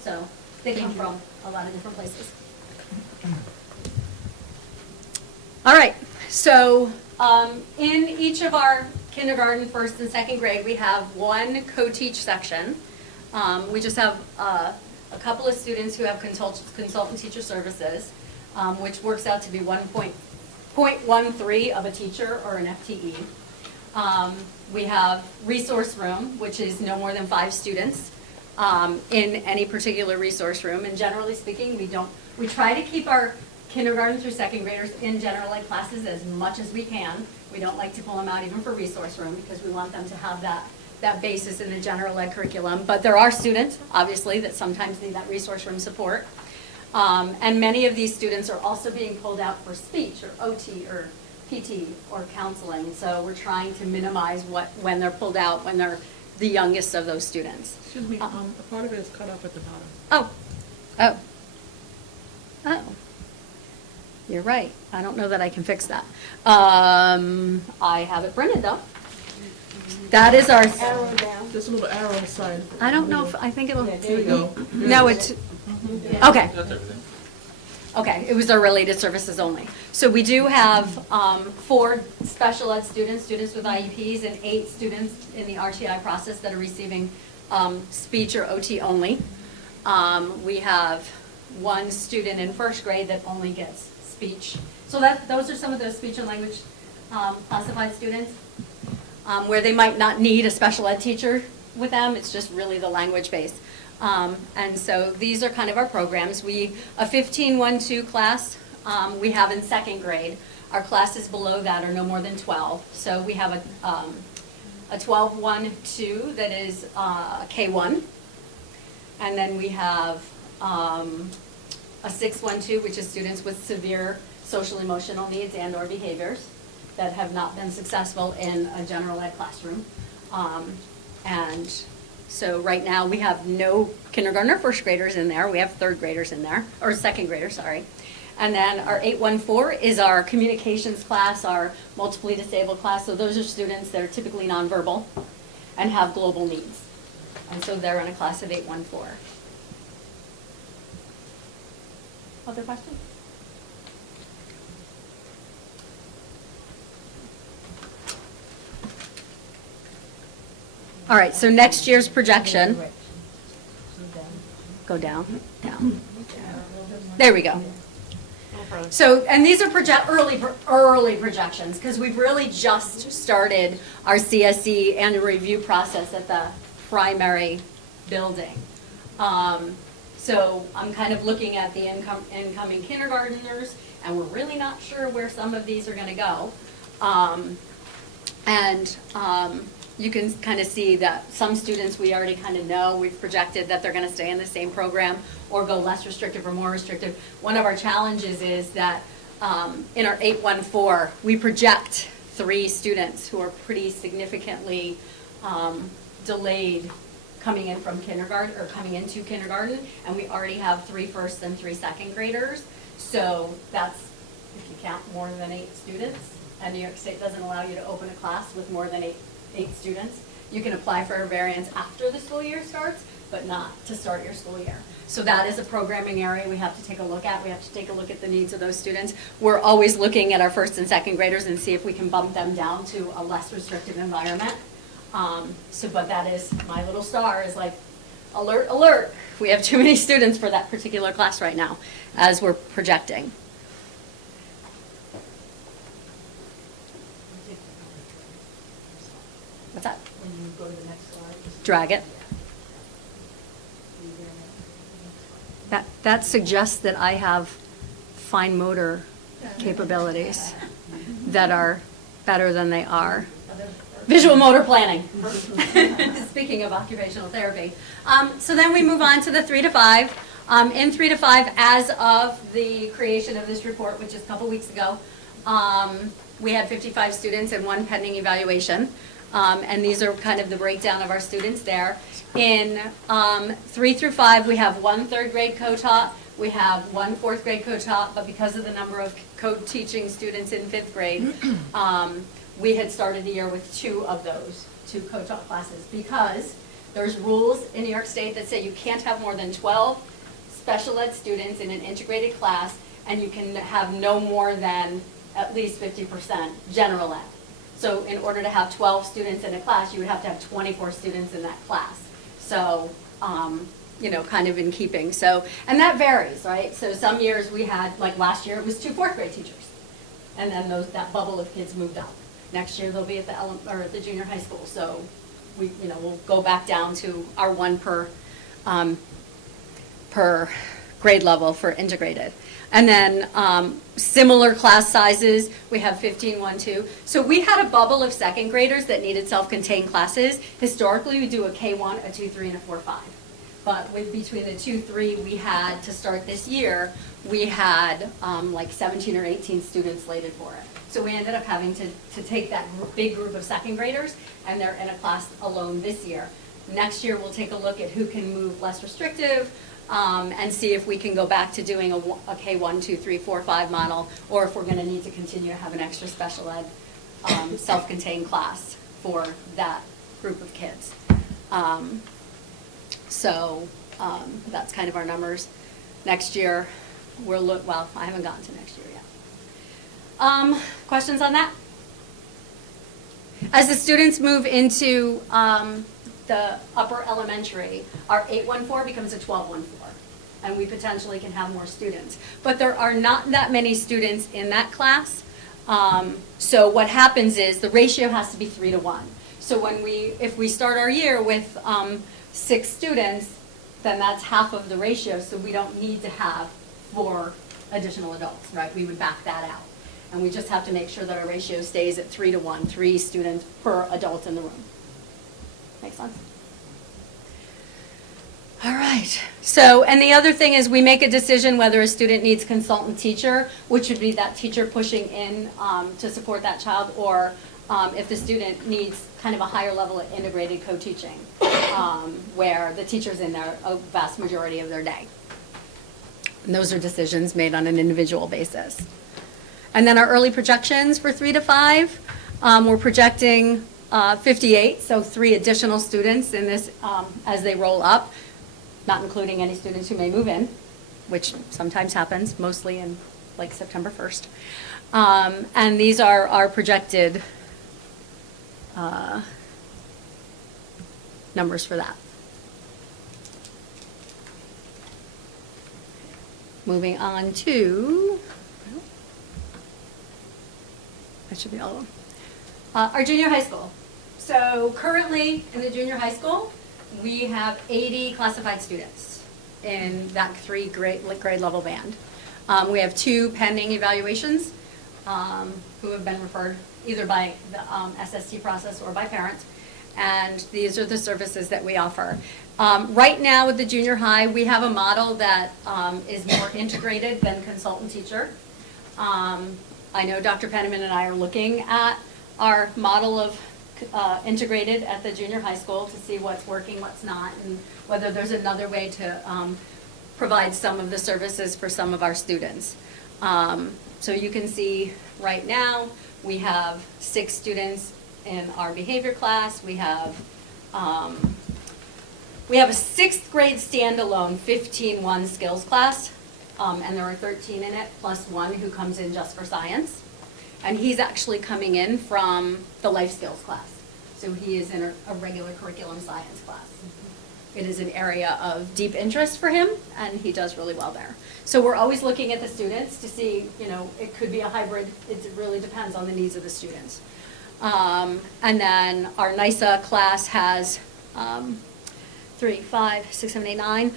So they come from a lot of different places. All right, so in each of our kindergarten, first and second grade, we have 1 co-teach section. We just have a couple of students who have consultant teacher services, which works out to be 1.4 0.13 of a teacher or an FTE. We have resource room, which is no more than 5 students in any particular resource room. And generally speaking, we try to keep our kindergarten through second graders in general ed classes as much as we can. We don't like to pull them out even for resource room because we want them to have that basis in the general ed curriculum. But there are students, obviously, that sometimes need that resource room support. And many of these students are also being pulled out for speech or OT or PT or counseling. So we're trying to minimize when they're pulled out, when they're the youngest of those students. Excuse me, a part of it is cut off at the bottom. Oh. You're right. I don't know that I can fix that. I have it printed though. That is our. Arrow down. Just a little arrow on the side. I don't know if, I think it'll. There you go. No, it's, okay. Okay, it was our related services only. So we do have 4 special ed students with IEPs, and 8 students in the RTI process that are receiving speech or OT only. We have 1 student in first grade that only gets speech. So those are some of those speech and language classified students where they might not need a special ed teacher with them. It's just really the language base. And so these are kind of our programs. A 15-1-2 class we have in second grade. Our classes below that are no more than 12. So we have a 12-1-2 that is K1. And then we have a 6-1-2, which is students with severe social emotional needs and or behaviors that have not been successful in a general ed classroom. And so right now we have no kindergarten or first graders in there. We have third graders in there, or second graders, sorry. And then our 814 is our communications class, our multiply disabled class. So those are students that are typically nonverbal and have global needs. And so they're in a class of 814. Other questions? All right, so next year's projection. Go down, down. There we go. So, and these are early projections, because we've really just started our CSE annual review process at the primary building. So I'm kind of looking at the incoming kindergarteners, and we're really not sure where some of these are going to go. You can kind of see that some students we already kind of know, we've projected that they're going to stay in the same program or go less restrictive or more restrictive. One of our challenges is that in our 814, we project 3 students who are pretty significantly delayed coming in from kindergarten or coming into kindergarten, and we already have 3 first and 3 second graders. So that's, if you count more than 8 students, and New York State doesn't allow you to open a class with more than 8 students. You can apply for a variance after the school year starts, but not to start your school year. So that is a programming area we have to take a look at. We have to take a look at the needs of those students. We're always looking at our first and second graders and see if we can bump them down to a less restrictive environment. But that is, my little star is like, alert, alert. We have too many students for that particular class right now as we're projecting. What's that? When you go to the next slide. Drag it. That suggests that I have fine motor capabilities that are better than they are. Visual motor planning. Speaking of occupational therapy. So then we move on to the 3 to 5. In 3 to 5, as of the creation of this report, which is a couple weeks ago, we had 55 students and 1 pending evaluation. And these are kind of the breakdown of our students there. In 3 through 5, we have 1 third grade co-taught, we have 1 fourth grade co-taught, but because of the number of co-teaching students in 5th grade, we had started the year with 2 of those, 2 co-taught classes, because there's rules in New York State that say you can't have more than 12 special ed students in an integrated class, and you can have no more than at least 50% general ed. So in order to have 12 students in a class, you would have to have 24 students in that class. So, kind of in keeping. So, and that varies, right? So some years we had, like last year, it was 2 fourth grade teachers. and then that bubble of kids moved up. Next year, they'll be at the junior high school, so we'll go back down to our one per grade level for integrated. And then similar class sizes, we have 15, 1, 2. So we had a bubble of second graders that needed self-contained classes. Historically, we do a K1, a 2, 3, and a 4, 5. But between the 2, 3, we had, to start this year, we had like 17 or 18 students slated for it. So we ended up having to take that big group of second graders, and they're in a class alone this year. Next year, we'll take a look at who can move less restrictive, and see if we can go back to doing a K1, 2, 3, 4, 5 model, or if we're going to need to continue to have an extra special ed self-contained class for that group of kids. So that's kind of our numbers. Next year, well, I haven't gotten to next year yet. Questions on that? As the students move into the upper elementary, our 814 becomes a 1214, and we potentially can have more students. But there are not that many students in that class. So what happens is the ratio has to be 3 to 1. So if we start our year with 6 students, then that's half of the ratio, so we don't need to have 4 additional adults, right? We would back that out. And we just have to make sure that our ratio stays at 3 to 1, 3 students per adult in the room. Make sense? All right. So, and the other thing is we make a decision whether a student needs consultant teacher, which would be that teacher pushing in to support that child, or if the student needs kind of a higher level of integrated co-teaching, where the teacher's in there a vast majority of their day. And those are decisions made on an individual basis. And then our early projections for 3 to 5, we're projecting 58, so 3 additional students in this as they roll up, not including any students who may move in, which sometimes happens, mostly in like September 1st. And these are our projected numbers for that. Moving on to, that should be all of them. Our junior high school. So currently in the junior high school, we have 80 classified students in that 3 grade level band. We have 2 pending evaluations who have been referred either by the SST process or by parents. And these are the services that we offer. Right now with the junior high, we have a model that is more integrated than consultant teacher. I know Dr. Penniman and I are looking at our model of integrated at the junior high school to see what's working, what's not, and whether there's another way to provide some of the services for some of our students. So you can see right now we have 6 students in our behavior class. We have a 6th grade standalone 15-1 skills class, and there are 13 in it, plus 1 who comes in just for science. And he's actually coming in from the life skills class. So he is in a regular curriculum science class. It is an area of deep interest for him, and he does really well there. So we're always looking at the students to see, it could be a hybrid. It really depends on the needs of the students. And then our NISA class has 3, 5, 6, 7, 8, 9.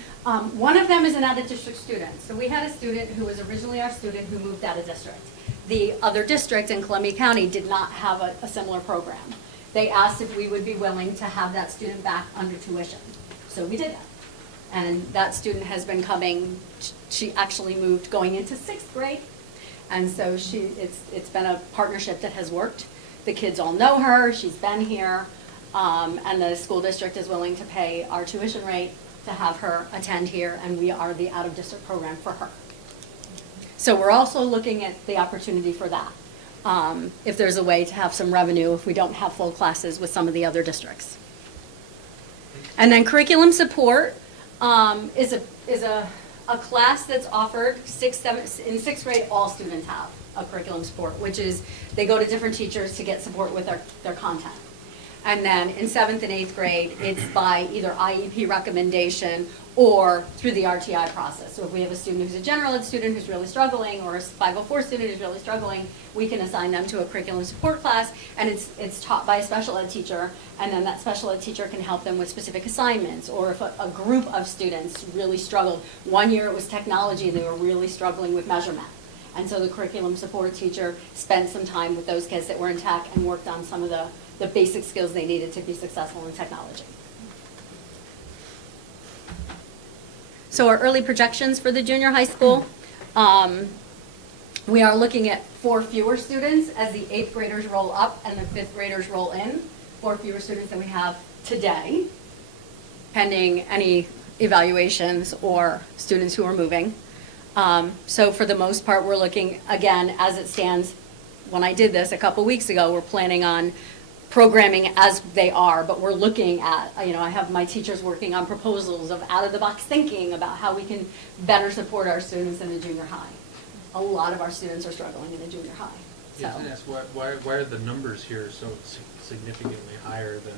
One of them is an out-of-district student. So we had a student who was originally our student who moved out of district. The other district in Columbia County did not have a similar program. They asked if we would be willing to have that student back under tuition. So we did that. And that student has been coming, she actually moved going into 6th grade. And so it's been a partnership that has worked. The kids all know her, she's been here, and the school district is willing to pay our tuition rate to have her attend here, and we are the out-of-district program for her. So we're also looking at the opportunity for that, if there's a way to have some revenue if we don't have full classes with some of the other districts. And then curriculum support is a class that's offered in 6th grade. All students have a curriculum support, which is they go to different teachers to get support with their content. And then in 7th and 8th grade, it's by either IEP recommendation or through the RTI process. So if we have a student who's a general ed student who's really struggling, or a 504 student who's really struggling, we can assign them to a curriculum support class, and it's taught by a special ed teacher, and then that special ed teacher can help them with specific assignments, or if a group of students really struggled. One year it was technology, and they were really struggling with measurement. And so the curriculum support teacher spent some time with those kids that were in tech and worked on some of the basic skills they needed to be successful in technology. So our early projections for the junior high school, we are looking at 4 fewer students as the 8th graders roll up and the 5th graders roll in. 4 fewer students than we have today, pending any evaluations or students who are moving. So for the most part, we're looking, again, as it stands, when I did this a couple weeks ago, we're planning on programming as they are, but we're looking at, I have my teachers working on proposals of out-of-the-box thinking about how we can better support our students in the junior high. A lot of our students are struggling in the junior high. So. Yes, and that's why are the numbers here so significantly higher than,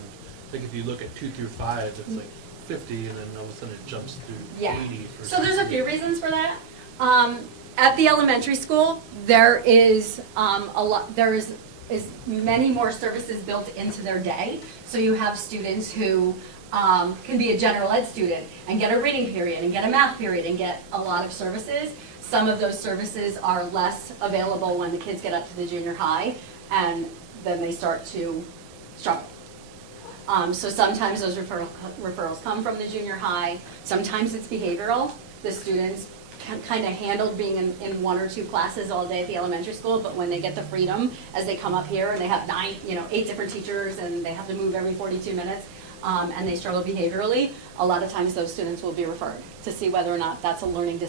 like if you look at 2 through 5, it's like 50, and then all of a sudden it jumps to 80. So there's a few reasons for that. At the elementary school, there is is many more services built into their day. So you have students who can be a general ed student and get a reading period and get a math period and get a lot of services. Some of those services are less available when the kids get up to the junior high, and then they start to struggle. So sometimes those referrals come from the junior high. Sometimes it's behavioral. The students kind of handled being in 1 or 2 classes all day at the elementary school, but when they get the freedom, as they come up here and they have 8 different teachers and they have to move every 42 minutes, and they struggle behaviorally, a lot of times those students will be referred to see whether or not that's a learning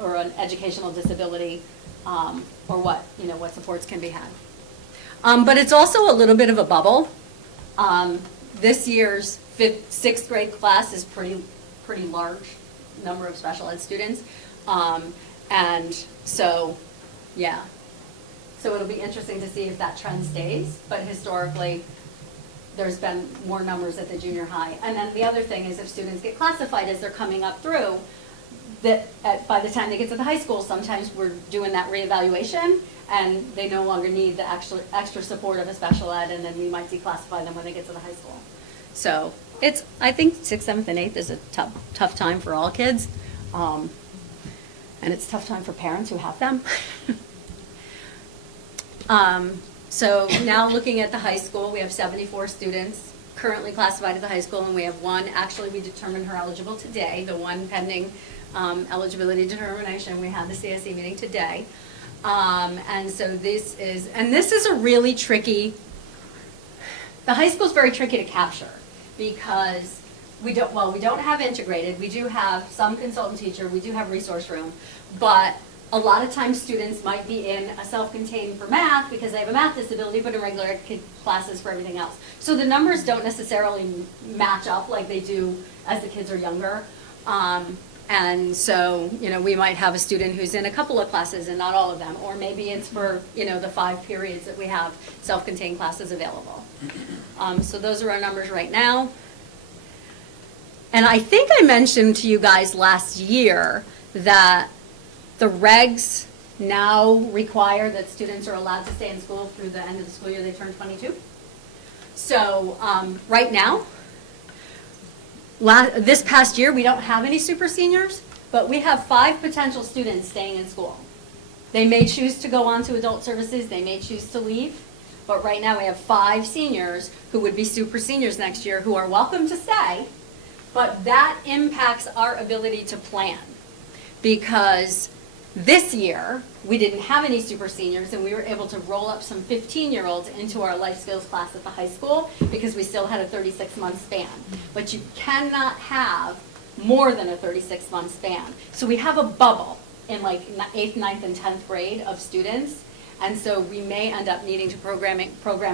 or an educational disability, or what supports can be had. But it's also a little bit of a bubble. This year's 6th grade class is pretty large number of special ed students. And so, yeah. So it'll be interesting to see if that trend stays, but historically, there's been more numbers at the junior high. And then the other thing is if students get classified as they're coming up through, by the time they get to the high school, sometimes we're doing that reevaluation, and they no longer need the extra support of a special ed, and then we might declassify them when they get to the high school. So I think 6th, 7th, and 8th is a tough time for all kids. And it's a tough time for parents who have them. So now looking at the high school, we have 74 students currently classified at the high school, and we have 1, actually we determined her eligible today, the 1 pending eligibility determination. We had the CSE meeting today. And so this is a really tricky, the high school is very tricky to capture because we don't have integrated. We do have some consultant teacher. We do have resource room. But a lot of times students might be in a self-contained for math because they have a math disability, but in regular classes for everything else. So the numbers don't necessarily match up like they do as the kids are younger. And so, we might have a student who's in a couple of classes and not all of them. Or maybe it's for, the 5 periods that we have self-contained classes available. So those are our numbers right now. And I think I mentioned to you guys last year that the regs now require that students are allowed to stay in school through the end of the school year they turn 22. So right now, this past year, we don't have any super seniors, but we have 5 potential students staying in school. They may choose to go on to adult services, they may choose to leave, but right now we have 5 seniors who would be super seniors next year who are welcome to stay. But that impacts our ability to plan because this year we didn't have any super seniors and we were able to roll up some 15-year-olds into our life skills class at the high school because we still had a 36-month span. But you cannot have more than a 36-month span. So we have a bubble in like 8th, 9th, and 10th grade of students. And so we may end up needing to program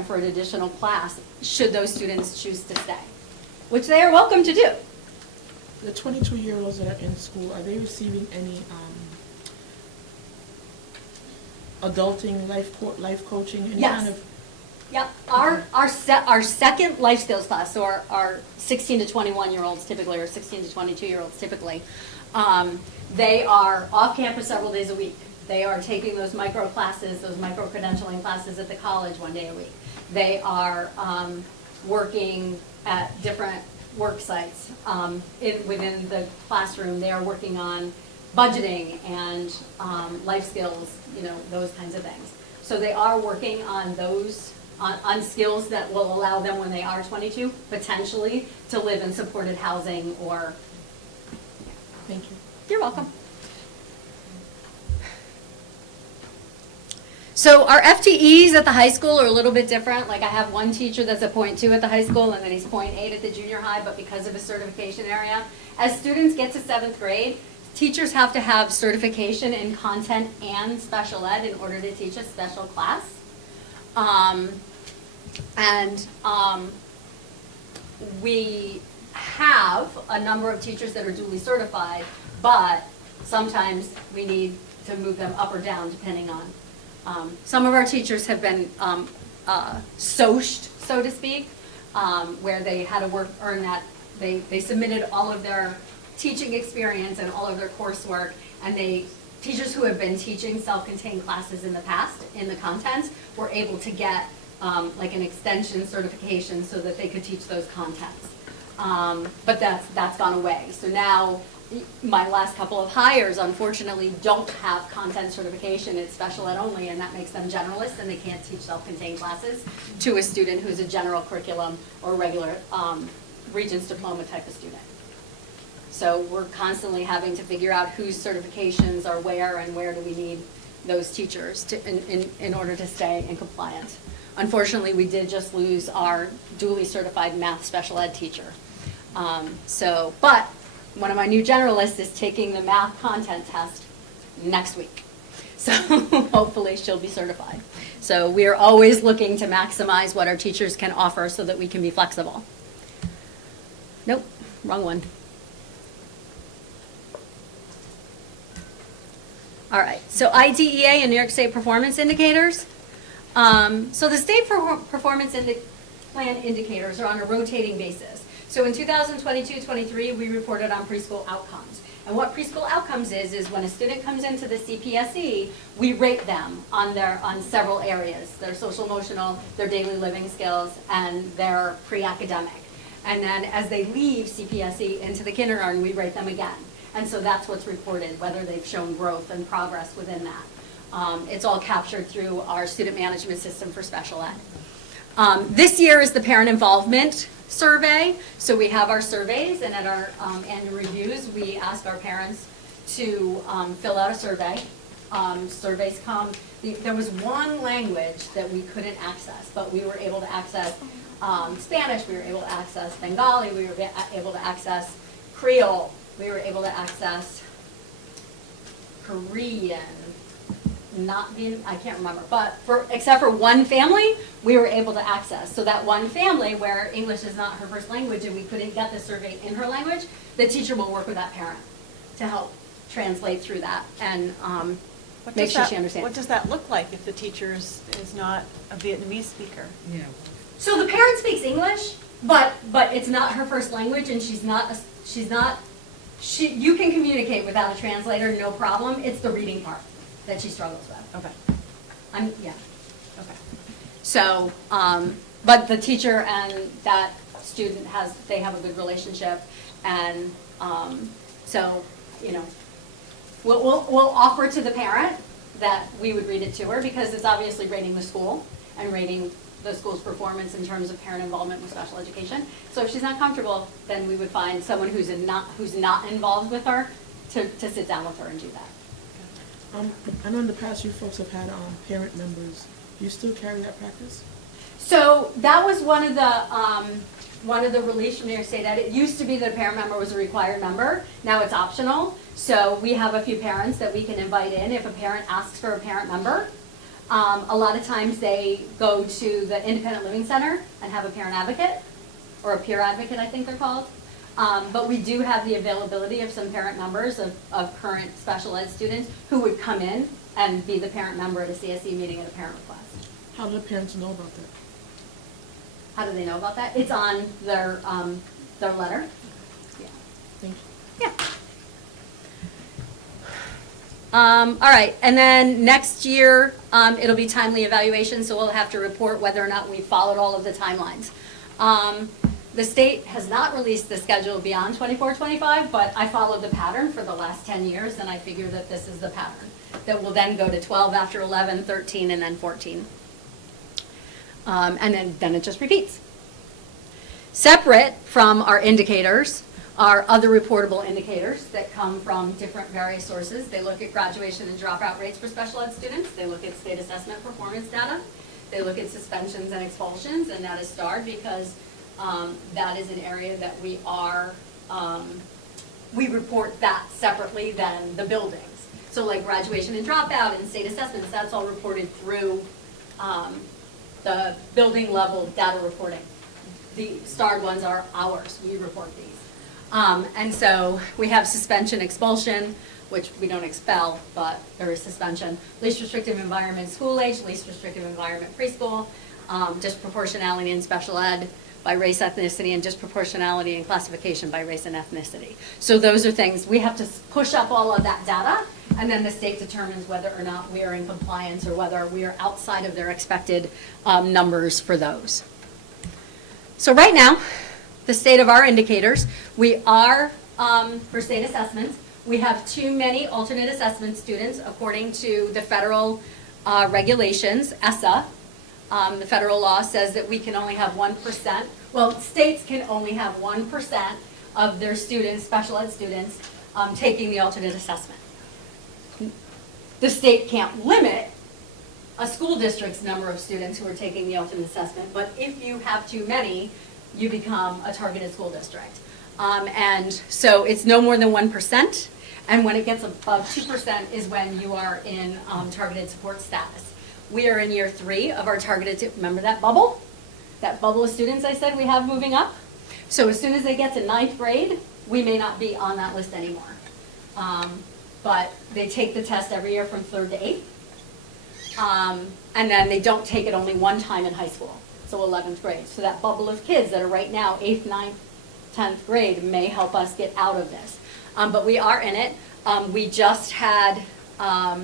for an additional class should those students choose to stay, which they are welcome to do. The 22-year-olds that are in school, are they receiving any adulting life coaching? Any Yes. kind of Yep, our second life skills class, so our 16 to 21-year-olds typically, or 16 to 22-year-olds typically, they are off campus several days a week. They are taking those micro classes, those micro credentialing classes at the college 1 day a week. They are working at different work sites within the classroom. They are working on budgeting and life skills, those kinds of things. So they are working on those, on skills that will allow them when they are 22, potentially, to live in supported housing or. Thank you. You're welcome. So our FTEs at the high school are a little bit different. Like I have one teacher that's a 0.2 at the high school and then he's 0.8 at the junior high, but because of his certification area. As students get to 7th grade, teachers have to have certification in content and special ed in order to teach a special class. We have a number of teachers that are duly certified, but sometimes we need to move them up or down depending on. Some of our teachers have been socied, so to speak, where they had to earn that. They submitted all of their teaching experience and all of their coursework, and teachers who have been teaching self-contained classes in the past in the content were able to get like an extension certification so that they could teach those contents. But that's gone away. So now my last couple of hires unfortunately don't have content certification. It's special ed only, and that makes them generalists and they can't teach self-contained classes to a student who's a general curriculum or regular Regents diploma type of student. So we're constantly having to figure out whose certifications are where and where do we need those teachers in order to stay in compliance. Unfortunately, we did just lose our duly certified math special ed teacher. But one of my new generalists is taking the math content test next week. So hopefully she'll be certified. So we are always looking to maximize what our teachers can offer so that we can be flexible. Nope, wrong one. All right, so IDEA and New York State performance indicators. So the state performance plan indicators are on a rotating basis. So in 2022-23, we reported on preschool outcomes. And what preschool outcomes is when a student comes into the CPSE, we rate them on several areas: their social emotional, their daily living skills, and their pre-academic. And then as they leave CPSE into the kindergarten, we rate them again. And so that's what's reported, whether they've shown growth and progress within that. It's all captured through our student management system for special ed. This year is the parent involvement survey. So we have our surveys, and at our annual reviews, we ask our parents to fill out a survey. Surveys come. There was one language that we couldn't access, but we were able to access Spanish, we were able to access Bengali, we were able to access Creole, we were able to access Korean, I can't remember, but except for one family, we were able to access. So that one family where English is not her first language and we couldn't get the survey in her language, the teacher will work with that parent to help translate through that and make sure she understands. What does that look like if the teacher is not a Vietnamese speaker? Yeah. So the parent speaks English, but it's not her first language, and you can communicate without a translator, no problem. It's the reading part that she struggles with. Okay. Yeah. Okay. So, but the teacher and that student they have a good relationship, and so, we'll offer to the parent that we would read it to her, because it's obviously rating the school and rating the school's performance in terms of parent involvement with special education. So if she's not comfortable, then we would find someone who's not involved with her to sit down with her and do that. I know in the past you folks have had parent members. Do you still carry that practice? So that was one of the reliefs from New York State Ed. It used to be that a parent member was a required member. Now it's optional. So we have a few parents that we can invite in if a parent asks for a parent member. A lot of times they go to the Independent Living Center and have a parent advocate, or a peer advocate, I think they're called. But we do have the availability of some parent members of current special ed students who would come in and be the parent member at a CSE meeting at a parent request. How do the parents know about that? How do they know about that? It's on their letter. Yeah. Thank you. Yeah. All right, and then next year, it'll be timely evaluation, so we'll have to report whether or not we followed all of the timelines. The state has not released the schedule beyond 24-25, but I followed the pattern for the last 10 years, and I figure that this is the pattern. That will then go to 12 after 11, 13, and then 14. And then it just repeats. Separate from our indicators are other reportable indicators that come from different various sources. They look at graduation and dropout rates for special ed students. They look at state assessment performance data. They look at suspensions and expulsions, and that is starred because that is an area that we report that separately than the buildings. So like graduation and dropout and state assessments, that's all reported through the building level data reporting. The starred ones are ours, we report these. And so we have suspension, expulsion, which we don't expel, but there is suspension. Least restrictive environment school age, least restrictive environment preschool, disproportionality in special ed by race, ethnicity, and disproportionality in classification by race and ethnicity. So those are things, we have to push up all of that data, and then the state determines whether or not we are in compliance or whether we are outside of their expected numbers for those. So right now, the state of our indicators, we are, for state assessments, we have too many alternate assessment students according to the federal regulations, ESSA. The federal law says that we can only have 1%, well, states can only have 1% of their students, special ed students, taking the alternate assessment. The state can't limit a school district's number of students who are taking the alternate assessment, but if you have too many, you become a targeted school district. And so it's no more than 1%, and when it gets above 2% is when you are in targeted support status. We are in year 3 of our targeted, remember that bubble? That bubble of students I said we have moving up? So as soon as they get to 9th grade, we may not be on that list anymore. But they take the test every year from 3rd to 8th. And then they don't take it only one time in high school, so 11th grade. So that bubble of kids that are right now 8th, 9th, 10th grade may help us get out of this. But we are in it. We just had a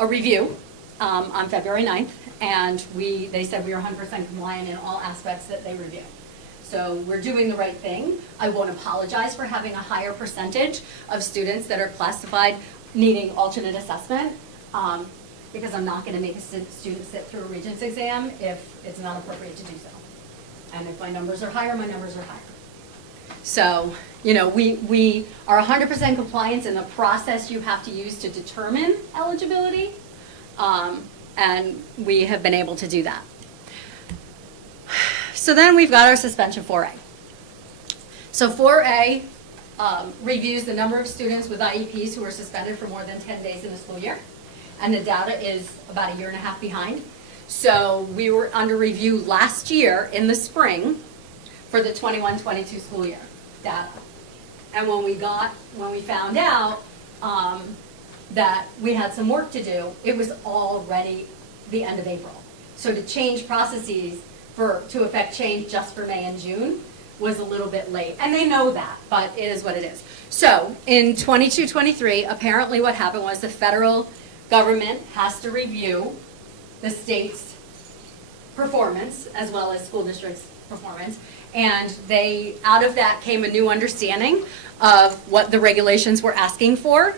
review on February 9th, and they said we were 100% compliant in all aspects that they reviewed. So we're doing the right thing. I won't apologize for having a higher percentage of students that are classified needing alternate assessment, because I'm not going to make a student sit through a Regents exam if it's not appropriate to do so. And if my numbers are higher, my numbers are higher. So, you know, we are 100% compliance in the process you have to use to determine eligibility, and we have been able to do that. So then we've got our suspension 4A. So 4A reviews the number of students with IEPs who are suspended for more than 10 days in a school year, and the data is about 1.5 years behind. So we were under review last year in the spring for the 21-22 school year data. And when we found out that we had some work to do, it was already the end of April. So to change processes to affect change just for May and June was a little bit late. And they know that, but it is what it is. So in 22-23, apparently what happened was the federal government has to review the state's performance as well as school district's performance. And out of that came a new understanding of what the regulations were asking for.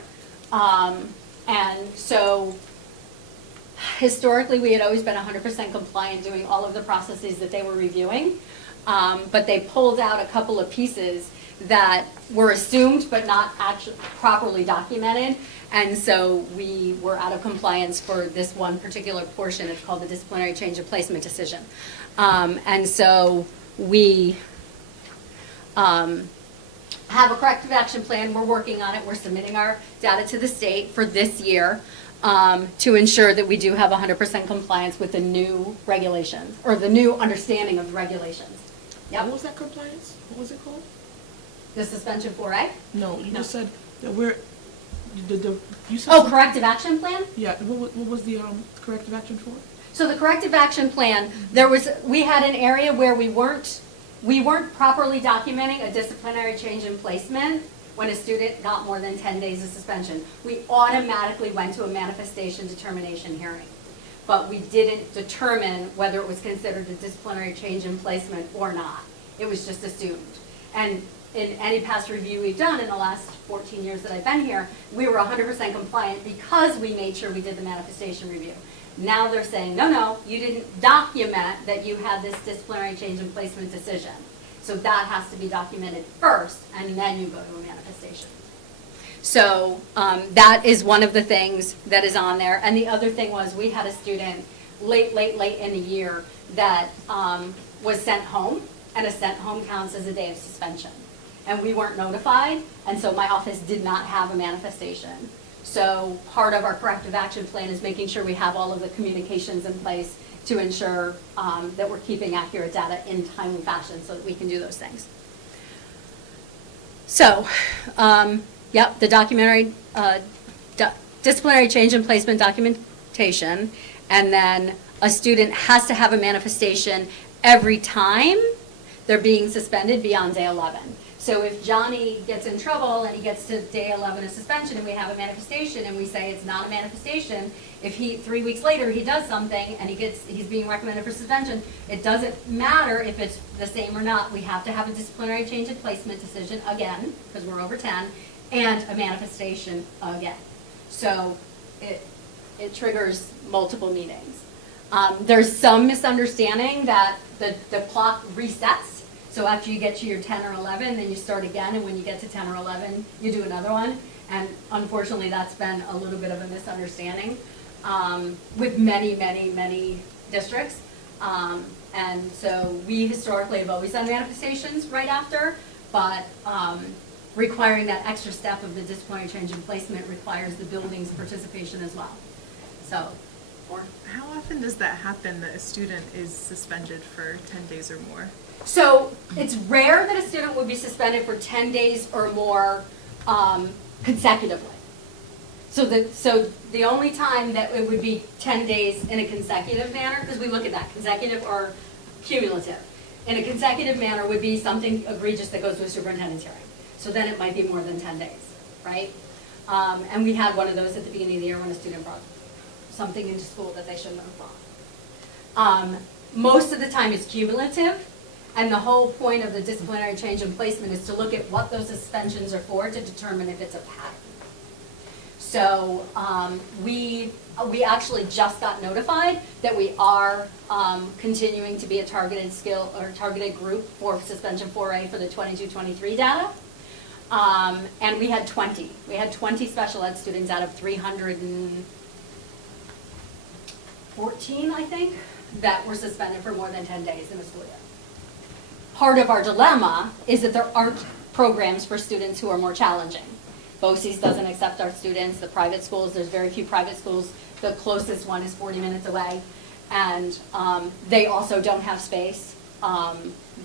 And so historically, we had always been 100% compliant doing all of the processes that they were reviewing. But they pulled out a couple of pieces that were assumed but not actually properly documented. And so we were out of compliance for this one particular portion. It's called the disciplinary change of placement decision. And so we have a corrective action plan. We're working on it. We're submitting our data to the state for this year to ensure that we do have 100% compliance with the new regulations, or the new understanding of the regulations. Yep. What was that compliance? What was it called? The suspension 4A? No, you just said that you said Oh, corrective action plan? Yeah, what was the corrective action for? So the corrective action plan, we had an area where we weren't properly documenting a disciplinary change in placement when a student got more than 10 days of suspension. We automatically went to a manifestation determination hearing. But we didn't determine whether it was considered a disciplinary change in placement or not. It was just assumed. And in any past review we've done in the last 14 years that I've been here, we were 100% compliant because we made sure we did the manifestation review. Now they're saying, no, you didn't document that you had this disciplinary change in placement decision. So that has to be documented first, and then you go to a manifestation. So that is one of the things that is on there. And the other thing was we had a student late in the year that was sent home, and a sent home counts as a day of suspension. And we weren't notified, and so my office did not have a manifestation. So part of our corrective action plan is making sure we have all of the communications in place to ensure that we're keeping accurate data in timely fashion so that we can do those things. So, yep, the disciplinary change in placement documentation, and then a student has to have a manifestation every time they're being suspended beyond day 11. So if Johnny gets in trouble and he gets to day 11 of suspension and we have a manifestation and we say it's not a manifestation, if 3 weeks later he does something and he's being recommended for suspension, it doesn't matter if it's the same or not. We have to have a disciplinary change in placement decision again, because we're over 10, and a manifestation again. So it triggers multiple meetings. There's some misunderstanding that the clock resets. So after you get to your 10 or 11, then you start again, and when you get to 10 or 11, you do another one. And unfortunately, that's been a little bit of a misunderstanding with many districts. And so we historically have always done manifestations right after, but requiring that extra step of the disciplinary change in placement requires the building's participation as well. So, how often does that happen, that a student is suspended for 10 days or more? So it's rare that a student would be suspended for 10 days or more consecutively. So the only time that it would be 10 days in a consecutive manner, because we look at that, consecutive or cumulative. In a consecutive manner would be something egregious that goes to a superintendent's hearing. So then it might be more than 10 days, right? And we had one of those at the beginning of the year when a student brought something into school that they shouldn't have brought. Most of the time it's cumulative. And the whole point of the disciplinary change in placement is to look at what those suspensions are for to determine if it's a pattern. So we actually just got notified that we are continuing to be a targeted skill or targeted group for suspension 4A for the 22-23 data. And we had 20. We had 20 special ed students out of 314, I think, that were suspended for more than 10 days in a school year. Part of our dilemma is that there aren't programs for students who are more challenging. BOCES doesn't accept our students. The private schools, there's very few private schools. The closest one is 40 minutes away. And they also don't have space.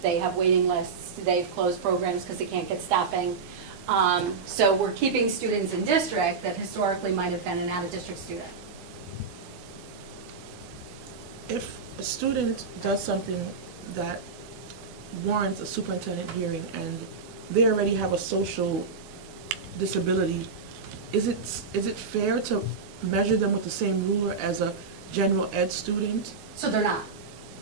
They have waiting lists. They've closed programs because they can't get staffing. So we're keeping students in district that historically might have been an out-of-district student. If a student does something that warrants a superintendent hearing and they already have a social disability, is it fair to measure them with the same ruler as a general ed student? So they're not.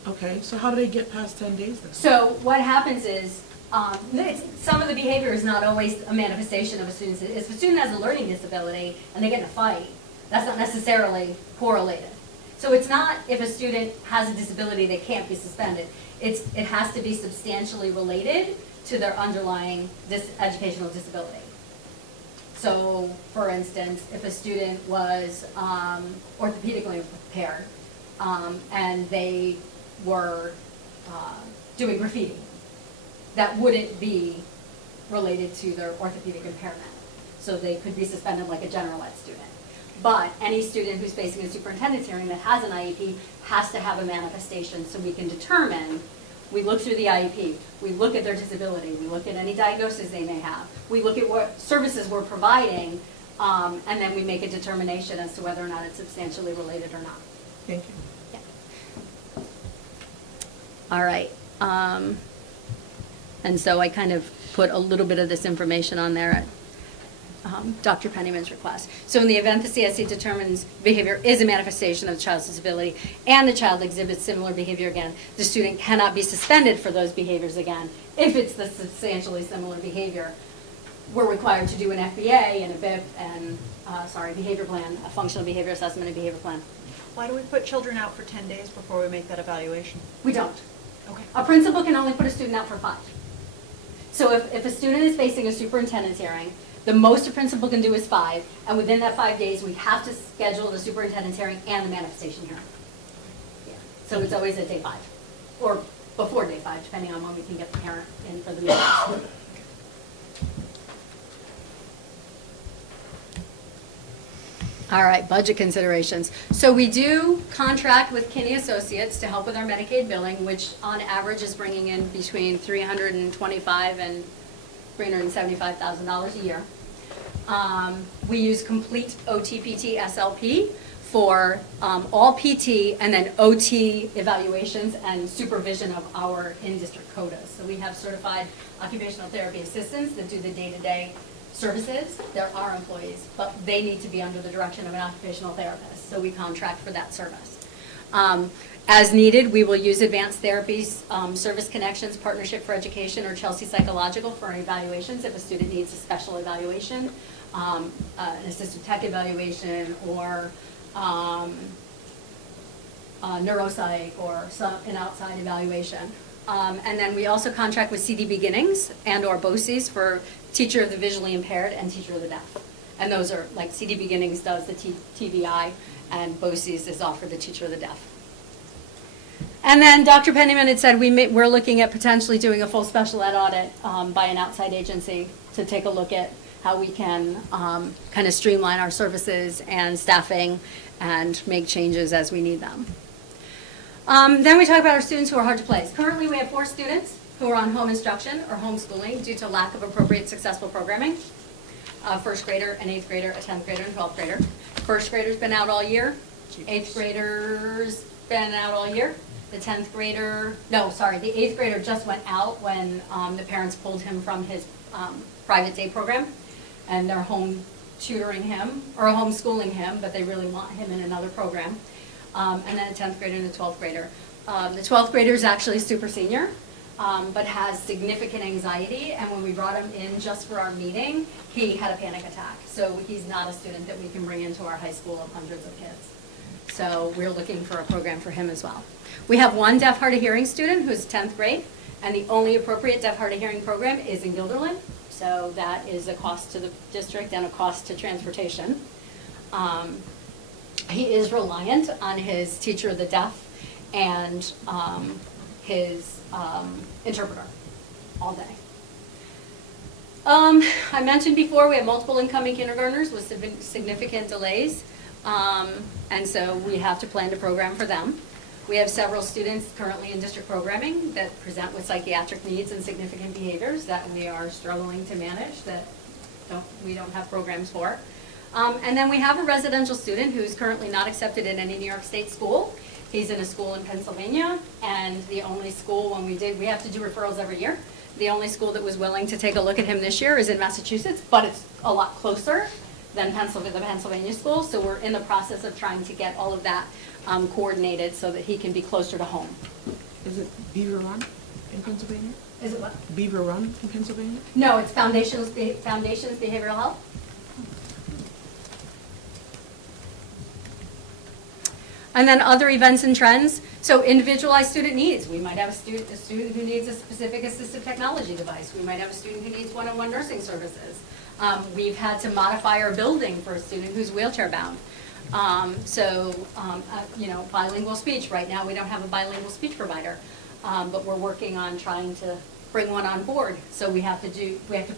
Okay, so how do they get past 10 days then? So what happens is, some of the behavior is not always a manifestation of a student's. If a student has a learning disability and they get in a fight, that's not necessarily correlated. So it's not if a student has a disability they can't be suspended. It has to be substantially related to their underlying educational disability. So, for instance, if a student was orthopedically impaired and they were doing graffiti, that wouldn't be related to their orthopedic impairment. So they could be suspended like a general ed student. But any student who's facing a superintendent's hearing that has an IEP has to have a manifestation so we can determine. We look through the IEP, we look at their disability, we look at any diagnosis they may have, we look at what services we're providing, and then we make a determination as to whether or not it's substantially related or not. Thank you. Yeah. All right. And so I kind of put a little bit of this information on there at Dr. Pennyman's request. So in the event the CSE determines behavior is a manifestation of the child's disability and the child exhibits similar behavior again, the student cannot be suspended for those behaviors again. If it's the substantially similar behavior, we're required to do an FBA and a BIP and, behavior plan, a functional behavior assessment and behavior plan. Why do we put children out for 10 days before we make that evaluation? We don't. Okay. A principal can only put a student out for 5. So if a student is facing a superintendent's hearing, the most a principal can do is 5, and within that 5 days, we have to schedule the superintendent's hearing and the manifestation hearing. Yeah. So it's always at day 5, or before day 5, depending on when we can get the parent in for the meeting. All right, budget considerations. So we do contract with Kinney Associates to help with our Medicaid billing, which on average is bringing in between $325,000 and $375,000 a year. We use complete OTPT SLP for all PT and then OT evaluations and supervision of our in-district codas. So we have certified occupational therapy assistants that do the day-to-day services. They're our employees, but they need to be under the direction of an occupational therapist, so we contract for that service. As needed, we will use Advanced Therapies, Service Connections, Partnership for Education, or Chelsea Psychological for evaluations if a student needs a special evaluation, an assistive tech evaluation, or neuropsych, or an outside evaluation. And then we also contract with CD Beginnings and or BOCES for teacher of the visually impaired and teacher of the deaf. And those are, like CD Beginnings does the TVI and BOCES is offered the teacher of the deaf. And then Dr. Pennyman had said we're looking at potentially doing a full special ed audit by an outside agency to take a look at how we can kind of streamline our services and staffing and make changes as we need them. Then we talk about our students who are hard to place. Currently, we have 4 students who are on home instruction or homeschooling due to lack of appropriate successful programming. A first grader, an 8th grader, a 10th grader, and 12th grader. First grader's been out all year. 8th grader's been out all year. The 10th grader, the 8th grader just went out when the parents pulled him from his private day program, and they're home tutoring him, or homeschooling him, but they really want him in another program. And then a 10th grader and a 12th grader. The 12th grader is actually super senior, but has significant anxiety, and when we brought him in just for our meeting, he had a panic attack. So he's not a student that we can bring into our high school of hundreds of kids. So we're looking for a program for him as well. We have one deaf hard of hearing student who's 10th grade, and the only appropriate deaf hard of hearing program is in Guilderland. So that is a cost to the district and a cost to transportation. He is reliant on his teacher of the deaf and his interpreter all day. I mentioned before we have multiple incoming kindergartners with significant delays, and so we have to plan to program for them. We have several students currently in district programming that present with psychiatric needs and significant behaviors that we are struggling to manage that we don't have programs for. And then we have a residential student who's currently not accepted in any New York State school. He's in a school in Pennsylvania, and the only school we have to do referrals every year. The only school that was willing to take a look at him this year is in Massachusetts, but it's a lot closer than the Pennsylvania school, so we're in the process of trying to get all of that coordinated so that he can be closer to home. Is it Beaver Run in Pennsylvania? Is it what? Beaver Run in Pennsylvania? No, it's Foundations Behavioral Health. And then other events and trends. So individualized student needs. We might have a student who needs a specific assistive technology device. We might have a student who needs one-on-one nursing services. We've had to modify our building for a student who's wheelchair bound. Bilingual speech. Right now, we don't have a bilingual speech provider, but we're working on trying to bring one on board. So we have to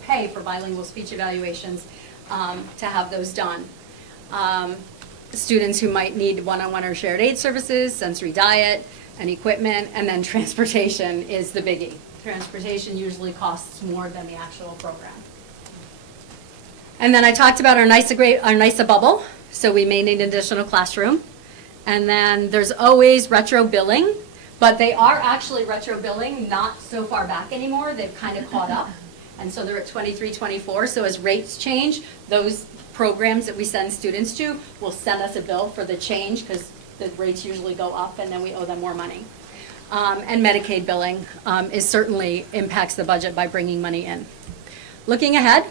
pay for bilingual speech evaluations to have those done. Students who might need one-on-one or shared aid services, sensory diet, and equipment, and then transportation is the biggie. Transportation usually costs more than the actual program. And then I talked about our NISA bubble, so we may need an additional classroom. And then there's always retro billing But they are actually retro billing, not so far back anymore. They've kind of caught up. And so they're at 23, 24. So as rates change, those programs that we send students to will send us a bill for the change because the rates usually go up and then we owe them more money. And Medicaid billing is certainly impacts the budget by bringing money in. Looking ahead,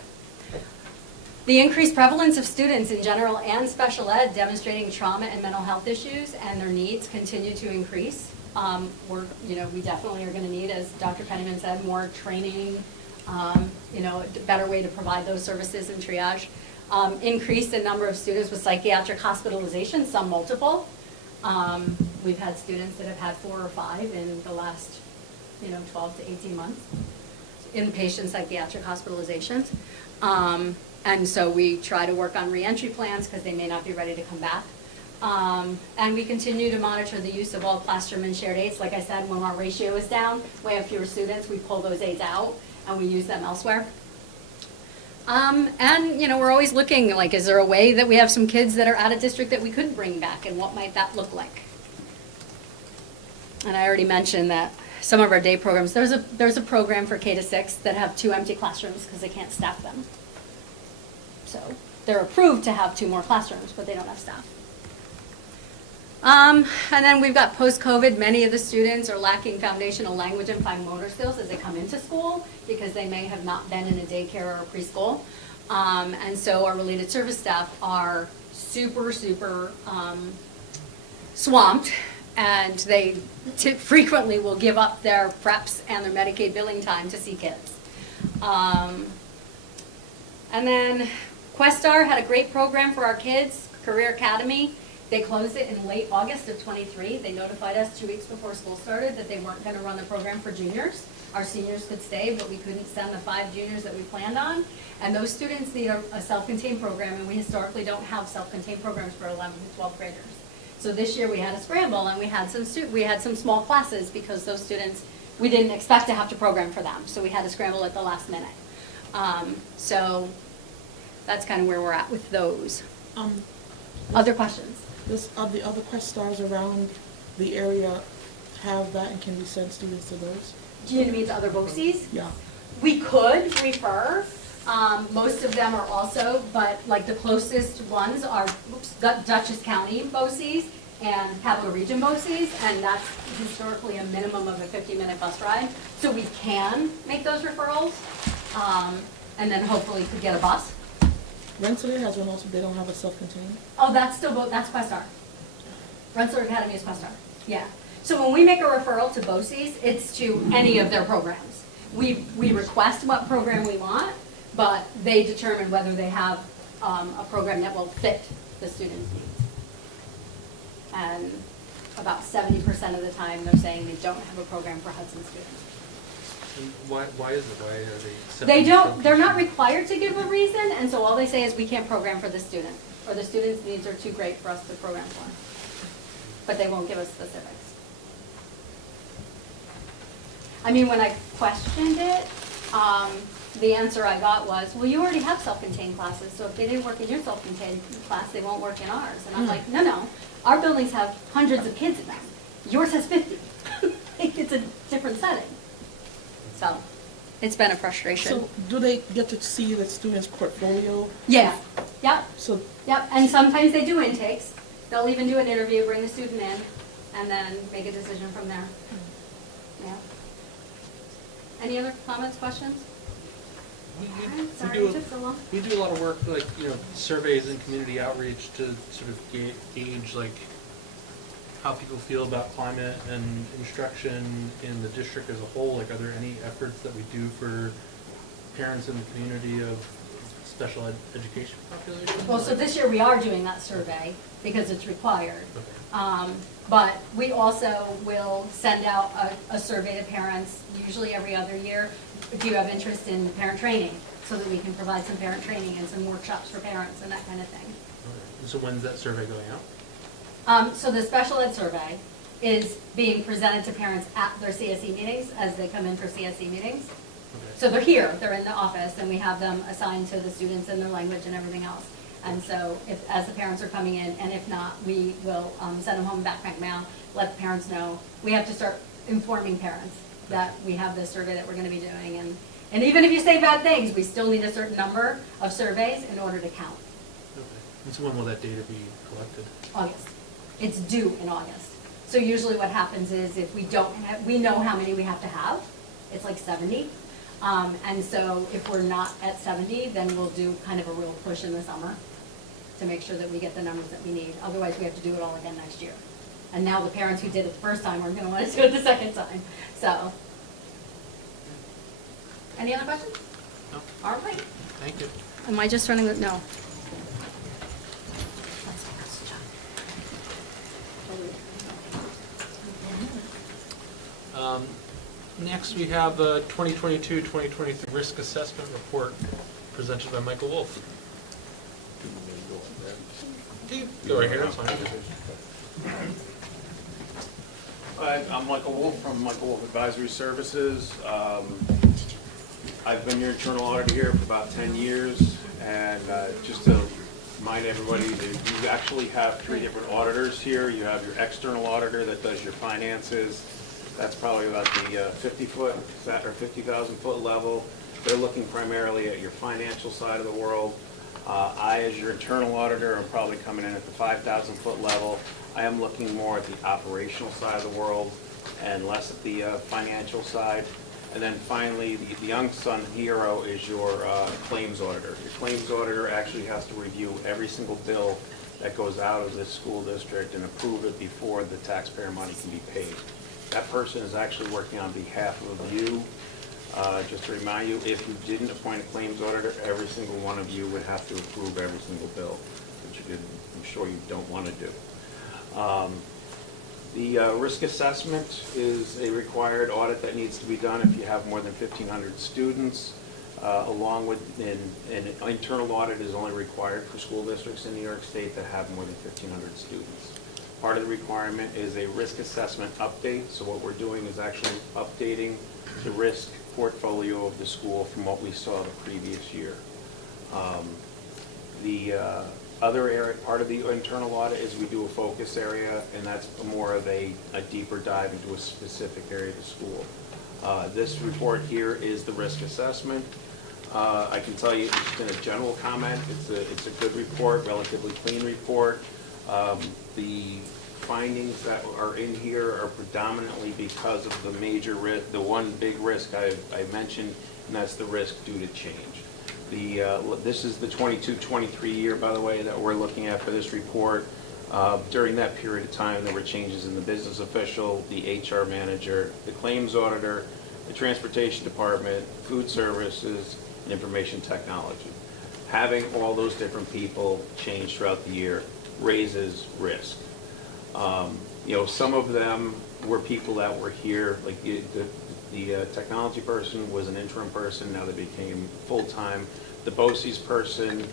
the increased prevalence of students in general and special ed demonstrating trauma and mental health issues and their needs continue to increase. We definitely are going to need, as Dr. Penniman said, more training, a better way to provide those services and triage. Increase in number of students with psychiatric hospitalization, some multiple. We've had students that have had 4 or 5 in the last, 12 to 18 months, inpatient psychiatric hospitalizations. And so we try to work on reentry plans because they may not be ready to come back. And we continue to monitor the use of all classroom and shared aids. Like I said, when our ratio is down, we have fewer students, we pull those aids out and we use them elsewhere. We're always looking, is there a way that we have some kids that are out of district that we could bring back, and what might that look like? And I already mentioned that some of our day programs, there's a program for K to 6 that have 2 empty classrooms because they can't staff them. So they're approved to have 2 more classrooms, but they don't have staff. And then we've got post-COVID, many of the students are lacking foundational language and fine motor skills as they come into school because they may have not been in a daycare or a preschool. And so our related service staff are super swamped, and they frequently will give up their preps and their Medicaid billing time to see kids. And then Questar had a great program for our kids, Career Academy. They closed it in late August of 23. They notified us 2 weeks before school started that they weren't going to run the program for juniors. Our seniors could stay, but we couldn't send the 5 juniors that we planned on. And those students need a self-contained program, and we historically don't have self-contained programs for 11th and 12th graders. So this year we had a scramble, and we had some small classes because those students, we didn't expect to have to program for them. So we had to scramble at the last minute. So that's kind of where we're at with those. Other questions? Does the other Quest Stars around the area have that, and can we send students to those? Do you mean to other BOCES? Yeah. We could refer. Most of them are also, but the closest ones are Dutchess County BOCES and Capital Region BOCES, and that's historically a minimum of a 50-minute bus ride. So we can make those referrals, and then hopefully could get a bus. Rensselaer has one also, they don't have a self-contained? Oh, that's Questar. Rensselaer Academy is Questar, yeah. So when we make a referral to BOCES, it's to any of their programs. We request what program we want, but they determine whether they have a program that will fit the student's needs. And about 70% of the time, they're saying they don't have a program for Hudson students. And why is it? Why are they? They don't, they're not required to give a reason, and so all they say is we can't program for the student, or the student's needs are too great for us to program for. But they won't give us specifics. I mean, when I questioned it, the answer I got was, well, you already have self-contained classes, so if they didn't work in your self-contained class, they won't work in ours. And I'm like, no, our buildings have hundreds of kids in them. Yours has 50. It's a different setting. So, it's been a frustration. So, do they get to see the student's portfolio? Yeah, yep, So, yep, and sometimes they do intakes. They'll even do an interview, bring the student in, and then make a decision from there. Yeah. Any other comments, questions? Sorry it took so long. We do a lot of work, surveys and community outreach to sort of gauge, how people feel about climate and instruction in the district as a whole. Are there any efforts that we do for parents in the community of special education population? Well, so this year we are doing that survey because it's required. Okay. But we also will send out a survey to parents, usually every other year. Do you have interest in parent training? So that we can provide some parent training and some workshops for parents and that kind of thing. Okay. So when's that survey going out? So the special ed survey is being presented to parents at their CSE meetings as they come in for CSE meetings. Okay. So they're here, they're in the office, and we have them assigned to the students and their language and everything else. And so as the parents are coming in, and if not, we will send them home backpack mail let the parents know. We have to start informing parents that we have this survey that we're gonna be doing, and even if you say bad things, we still need a certain number of surveys in order to count. Okay. And so when will that data be collected? August. It's due in August. So usually what happens is if we don't have, we know how many we have to have. It's like 70. And so if we're not at 70, then we'll do kind of a real push in the summer to make sure that we get the numbers that we need. Otherwise, we have to do it all again next year. And now the parents who did it the first time are gonna want to do it the second time. So. Any other questions? No. All right. Thank you. Am I just running the, no. Next, we have the 2022-2023 Risk Assessment Report presented by Michael Wolf. Go right here, that's fine. Hi, I'm Michael Wolf from Michael Wolf Advisory Services. I've been your internal auditor here for about 10 years, and just to remind everybody that you actually have 3 different auditors here. You have your external auditor that does your finances. That's probably about the 50-foot or 50,000 foot level. They're looking primarily at your financial side of the world. I, as your internal auditor, am probably coming in at the 5,000 foot level. I am looking more at the operational side of the world and less at the financial side. And then finally, the unsung hero is your claims auditor. Your claims auditor actually has to review every single bill that goes out of this school district and approve it before the taxpayer money can be paid. That person is actually working on behalf of you. Just to remind you, if you didn't appoint a claims auditor, every single one of you would have to approve every single bill, which I'm sure you don't want to do. The risk assessment is a required audit that needs to be done if you have more than 1,500 students, along with an internal audit is only required for school districts in New York State that have more than 1,500 students. Part of the requirement is a risk assessment update. So what we're doing is actually updating the risk portfolio of the school from what we saw the previous year. The other area, part of the internal audit, is we do a focus area, and that's more of a deeper dive into a specific area of the school. This report here is the risk assessment. I can tell you, it's been a general comment. It's a good report, relatively clean report. The findings that are in here are predominantly because of the major risk, the one big risk I mentioned, and that's the risk due to change. This is the 22-23 year, by the way, that we're looking at for this report. During that period of time, there were changes in the business official, the HR manager, the claims auditor, the transportation department, food services, and information technology. Having all those different people change throughout the year raises risk. Some of them were people that were here, like the technology person was an interim person, now they became full-time. The BOCES person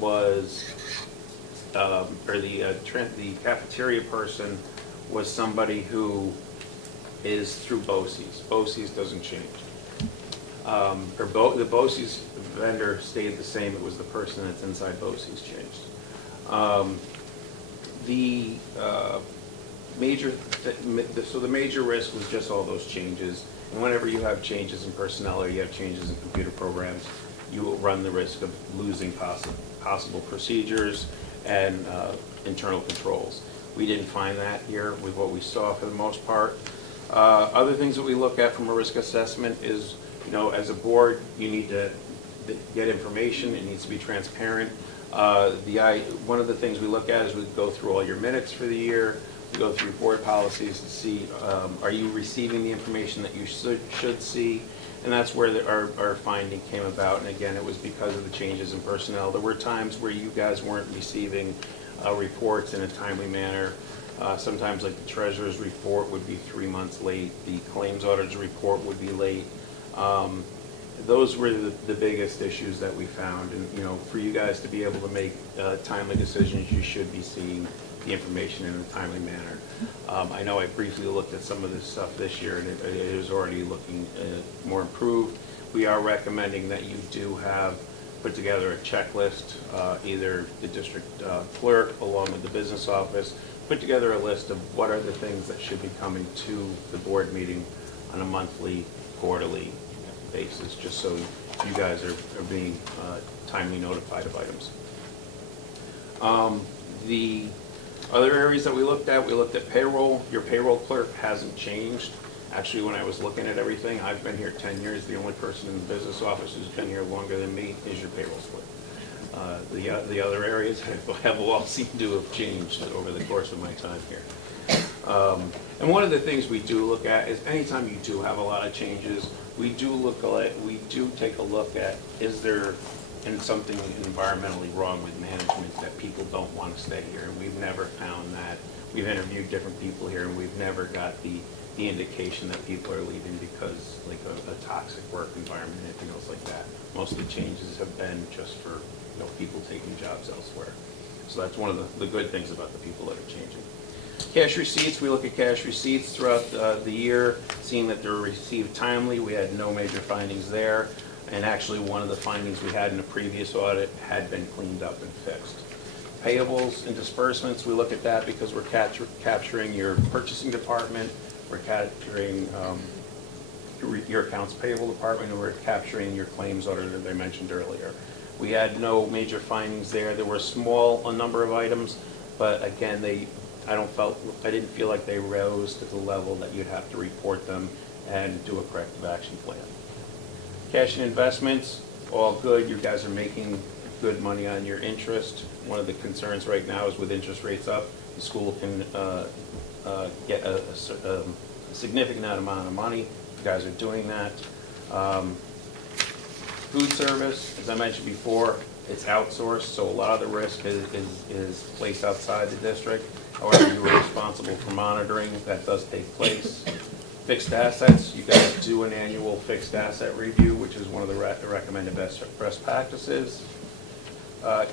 was, or the cafeteria person was somebody who is through BOCES. BOCES doesn't change. The BOCES vendor stayed the same, it was the person that's inside BOCES changed. So the major risk was just all those changes. And whenever you have changes in personnel or you have changes in computer programs, you will run the risk of losing possible procedures and internal controls. We didn't find that here with what we saw for the most part. Other things that we look at from a risk assessment is, as a board, you need to get information. It needs to be transparent. One of the things we look at is we go through all your minutes for the year. We go through board policies to see, are you receiving the information that you should see? And that's where our finding came about. And again, it was because of the changes in personnel. There were times where you guys weren't receiving reports in a timely manner. Sometimes, like the treasurer's report would be 3 months late. The claims auditor's report would be late. Those were the biggest issues that we found. And, for you guys to be able to make timely decisions, you should be seeing the information in a timely manner. I know I briefly looked at some of this stuff this year, and it is already looking more improved. We are recommending that you do have put together a checklist, either the district clerk along with the business office, put together a list of what are the things that should be coming to the board meeting on a monthly, quarterly basis, just so you guys are being timely notified of items. The other areas that we looked at payroll. Your payroll clerk hasn't changed. Actually, when I was looking at everything, I've been here 10 years. The only person in the business office who's been here longer than me is your payroll clerk. The other areas have all seemed to have changed over the course of my time here. And one of the things we do look at is anytime you do have a lot of changes, we do take a look at, is there something environmentally wrong with management that people don't want to stay here? And we've never found that. We've interviewed different people here, and we've never got the indication that people are leaving because like a toxic work environment, anything else like that. Most of the changes have been just for people taking jobs elsewhere. So that's one of the good things about the people that are changing. Cash receipts, we look at cash receipts throughout the year, seeing that they're received timely. We had no major findings there. And actually, one of the findings we had in a previous audit had been cleaned up and fixed. Payables and disbursements, we look at that because we're capturing your purchasing department, we're capturing your accounts payable department, and we're capturing your claims auditor that I mentioned earlier. We had no major findings there. There were a number of items, but again, I didn't feel like they rose to the level that you'd have to report them and do a corrective action plan. Cash and investments, all good. You guys are making good money on your interest. One of the concerns right now is with interest rates up, the school can get a significant amount of money. You guys are doing that. Food service, as I mentioned before, it's outsourced, so a lot of the risk is placed outside the district. However, you are responsible for monitoring. That does take place. Fixed assets, you guys do an annual fixed asset review, which is one of the recommended best practices.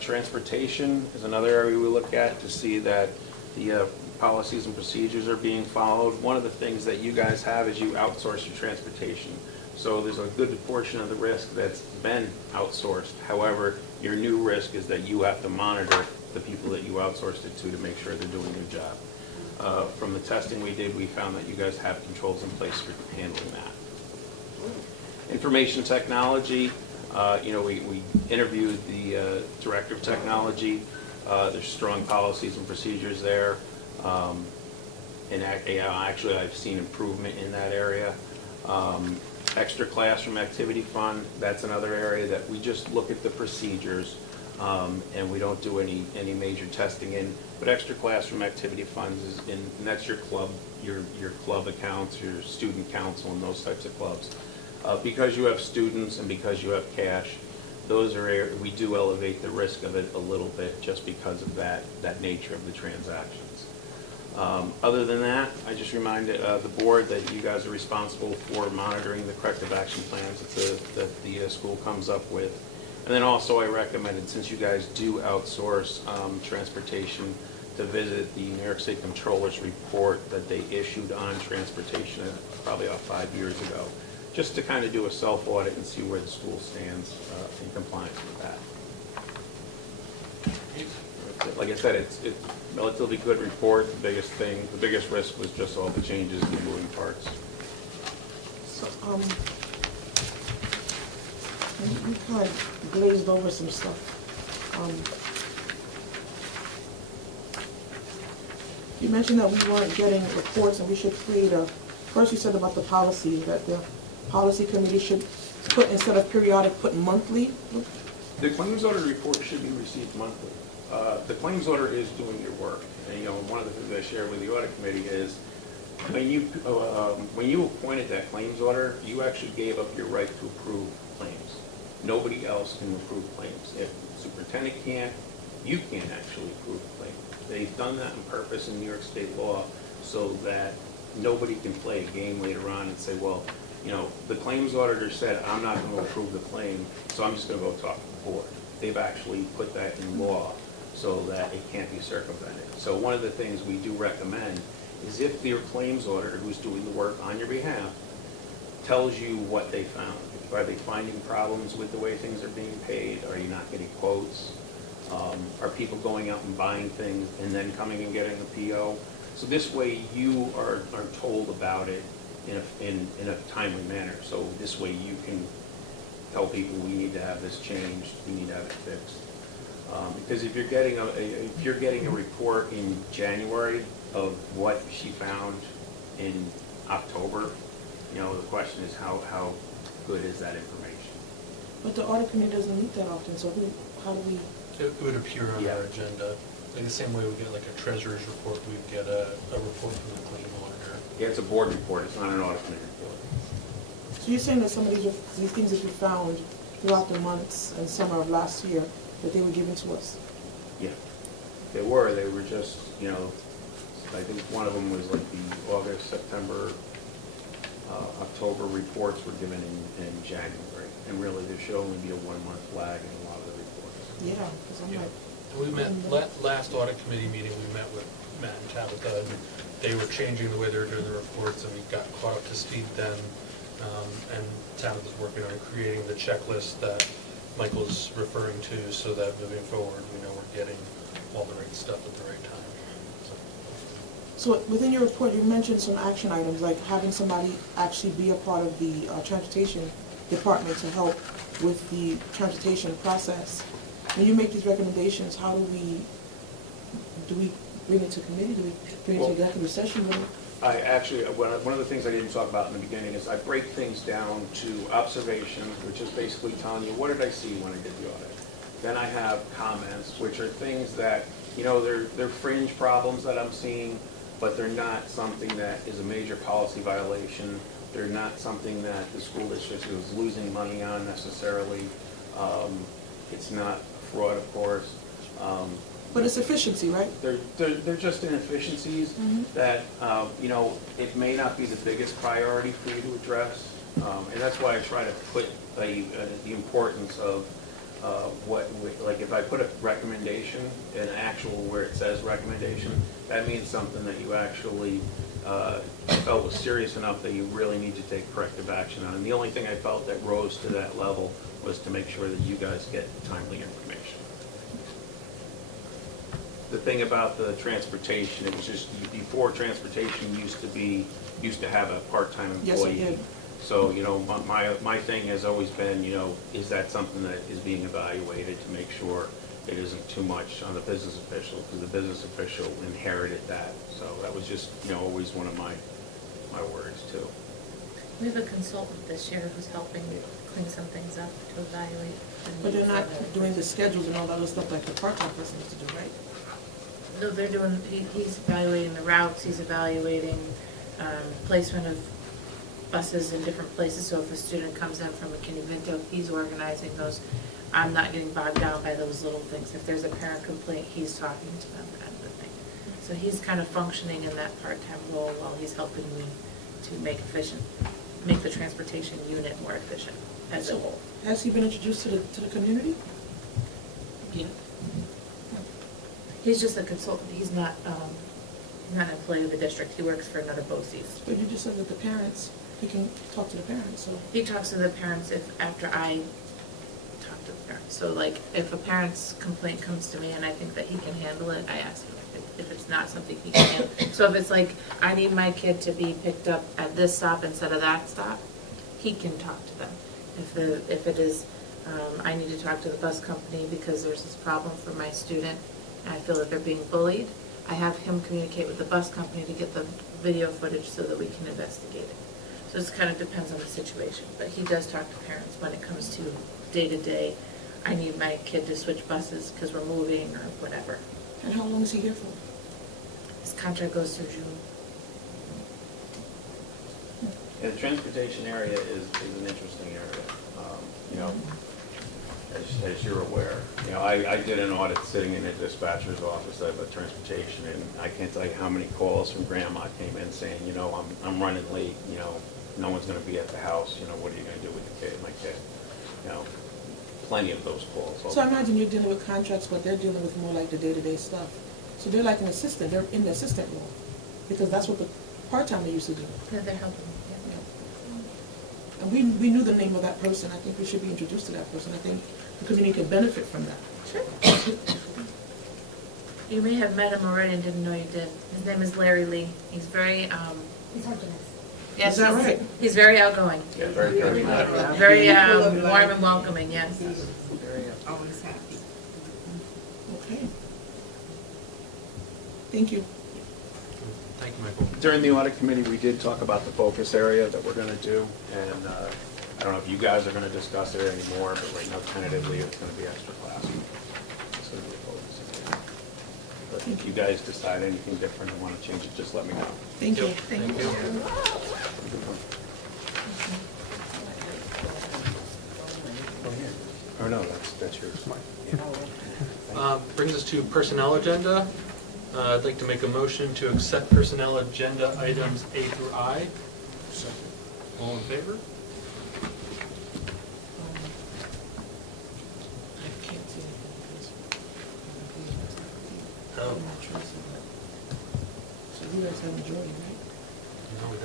Transportation is another area we look at to see that the policies and procedures are being followed. One of the things that you guys have is you outsource your transportation. So there's a good portion of the risk that's been outsourced. However, your new risk is that you have to monitor the people that you outsourced it to make sure they're doing their job. From the testing we did, we found that you guys have controls in place for handling that. Information technology, we interviewed the director of technology. There's strong policies and procedures there. And actually, I've seen improvement in that area. Extra classroom activity fund, that's another area that we just look at the procedures and we don't do any major testing in. But extra classroom activity funds and that's your club accounts, your student council, and those types of clubs. Because you have students and because you have cash, we do elevate the risk of it a little bit just because of that nature of the transactions. Other than that, I just reminded the board that you guys are responsible for monitoring the corrective action plans that the school comes up with. And then also I recommended, since you guys do outsource transportation, to visit the New York State Comptroller's report that they issued on transportation probably about 5 years ago, just to kind of do a self-audit and see where the school stands in compliance with that. Like I said, it's a relatively good report. The biggest risk was just all the changes in the moving parts. So, we kind of glazed over some stuff. You mentioned that we weren't getting reports and we should create first you said about the policy, that the policy committee should put, instead of periodic, put monthly. The claims audit report should be received monthly. The claims auditor is doing your work. And, one of the things I share with the audit committee is when you appointed that claims auditor, you actually gave up your right to approve claims. Nobody else can approve claims. If the superintendent can't, you can't actually approve a claim. They've done that on purpose in New York State law so that nobody can play a game later on and say, well, the claims auditor said, I'm not going to approve the claim, so I'm just going to go talk to the board. They've actually put that in law so that it can't be circumvented. So one of the things we do recommend is if your claims auditor, who's doing the work on your behalf, tells you what they found. Are they finding problems with the way things are being paid? Are you not getting quotes? Are people going out and buying things and then coming and getting a PO? So this way you are told about it in a timely manner. So this way you can tell people, we need to have this changed, we need to have it fixed. Because if you're getting a report in January of what she found in October, you know, the question is how good is that information? But the audit committee doesn't meet that often, so how do we? It would appear on Yeah. our agenda, like the same way we get like a treasurer's report, we'd get a report from the clean auditor. Yeah, it's a board report, it's not an audit committee report. So you're saying that some of these things that you found throughout the months and summer of last year, that they were given to us? Yeah, they were just, you know, I think one of them was like the August, September, October reports were given in January. And really, there should only be a 1-month lag in a lot of the reports. Yeah, because I'm Yeah. like. We met, last audit committee meeting, we met with Matt and Tabitha, and they were changing the way they were doing the reports, and we got caught up to speed then. And Tabitha's working on creating the checklist that Michael's referring to, so that moving forward, we know we're getting all the right stuff at the right time. So within your report, you mentioned some action items, like having somebody actually be a part of the transportation department to help with the transportation process. When you make these recommendations, how do we bring it to committee? Do we bring it to executive session? I actually, one of the things I didn't talk about in the beginning is I break things down to observations, which is basically telling you, what did I see when I did the audit? Then I have comments, which are things that, you know, they're fringe problems that I'm seeing, but they're not something that is a major policy violation. They're not something that the school district is losing money on necessarily. It's not fraud, of course. But it's efficiency, right? They're just inefficiencies that, you know, it may not be the biggest priority for you to address. And that's why I try to put the importance of like if I put a recommendation, an actual where it says recommendation, that means something that you actually felt was serious enough that you really need to take corrective action on. And the only thing I felt that rose to that level was to make sure that you guys get timely information. The thing about the transportation, it was just, before transportation used to have a part-time employee. Yes, it did. So, you know, my thing has always been, you know, is that something that is being evaluated to make sure it isn't too much on the business official, because the business official inherited that. So that was just, you know, always one of my words too. We have a consultant this year who's helping clean some things up to evaluate. But they're not doing the schedules and all that other stuff like the part-time person used to do, right? No, they're doing, he's evaluating the routes, he's evaluating placement of buses in different places. So if a student comes in from McKinney-Vento, he's organizing those. I'm not getting bogged down by those little things. If there's a parent complaint, he's talking to them, kind of a thing. So he's kind of functioning in that part-time role while he's helping me to make the transportation unit more efficient as a whole. Has he been introduced to the community? Yeah. He's just a consultant. He's not an employee of the district. He works for another BOCES. But you just said that the parents, he can talk to the parents, so. He talks to the parents after I talk to the parents. So like, if a parent's complaint comes to me and I think that he can handle it, I ask him if it's not something he can handle. So if it's like, I need my kid to be picked up at this stop instead of that stop, he can talk to them. If it is, I need to talk to the bus company because there's this problem for my student, and I feel that they're being bullied, I have him communicate with the bus company to get the video footage so that we can investigate it. So it kind of depends on the situation, but he does talk to parents when it comes to day-to-day, I need my kid to switch buses because we're moving or whatever. And how long is he here for? His contract goes through June. Yeah, the transportation area is an interesting area. You know, as you're aware, you know, I did an audit sitting in a dispatcher's office of transportation, and I can't tell you how many calls from grandma came in saying, you know, I'm running late, you know, no one's going to be at the house, you know, what are you going to do with the kid, my kid? You know, plenty of those calls. So I imagine you're dealing with contracts, but they're dealing with more like the day-to-day stuff. So they're like an assistant, they're in the assistant role, because that's what the part-timer used to do. Yeah, they're helping. Yeah. And we knew the name of that person. I think we should be introduced to that person. I think the community could benefit from that. You may have met him already and didn't know you did. His name is Larry Lee. He's very, He's hard to miss. yes, Is that right? He's very outgoing. Yeah, very charismatic. Very warm and welcoming, yes. Always happy. Okay. Thank you. Thank you, Michael. During the audit committee, we did talk about the focus area that we're gonna do, and I don't know if you guys are gonna discuss it anymore, but right now tentatively, it's gonna be extra class. It's gonna be a focus area. But if you guys decide anything different and wanna change it, just let me know. Thank you. Thank you. Or no, that's yours. Brings us to personnel agenda. I'd like to make a motion to accept personnel agenda items A through I. All in favor? I can't see anything. Oh, So you guys have a majority, right? no, we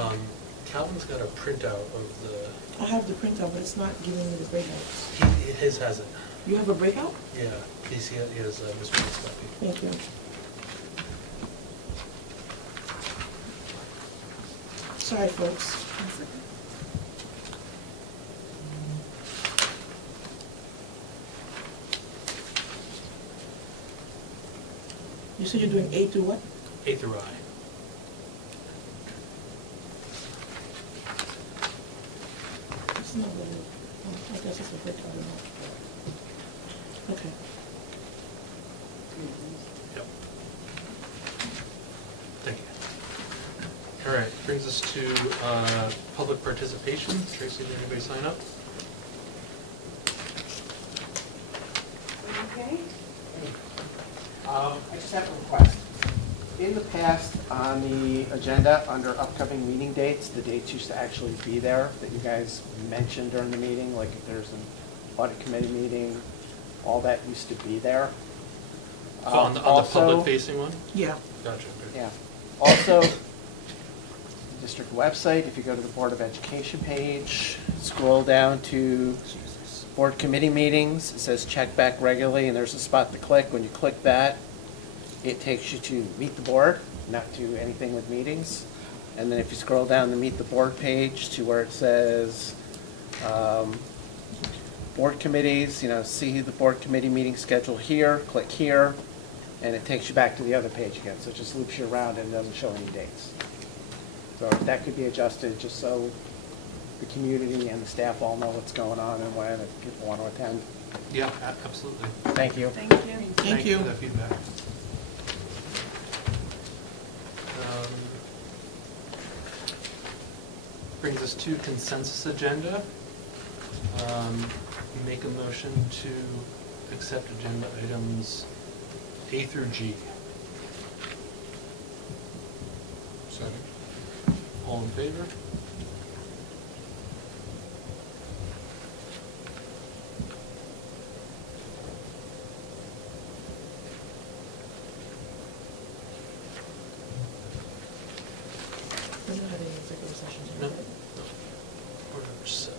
don't. Calvin's got a printout of the, I have the printout, but it's not giving me the breakouts. his has it. You have a breakout? Yeah, he has Mr. copy. Thank you. Sorry, folks. You said you're doing A through what? A through I. It's not really, I guess it's a breakout or not. Okay. Yep. Thank you. All right, brings us to public participation. Tracy, did anybody sign up? Okay. I just have a request. In the past, on the agenda, under upcoming meeting dates, the dates used to actually be there that you guys mentioned during the meeting, like if there's an audit committee meeting, all that used to be there. So on the public facing one? Yeah. Gotcha. Good. Yeah. Also, the district website, if you go to the Board of Education page, scroll down to board committee meetings, it says check back regularly, and there's a spot to click. When you click that, it takes you to meet the board, not to anything with meetings. And then if you scroll down the meet the board page to where it says board committees, see the board committee meeting schedule here, click here, and it takes you back to the other page again. So it just loops you around and doesn't show any dates. So that could be adjusted just so the community and the staff all know what's going on and when, if people want to attend. Yeah, absolutely. Thank you. Thank you. Thank you. For that feedback. Brings us to consensus agenda. Make a motion to accept agenda items A through G. Second. All in favor? We're not having an executive session No. tonight. Order number 7.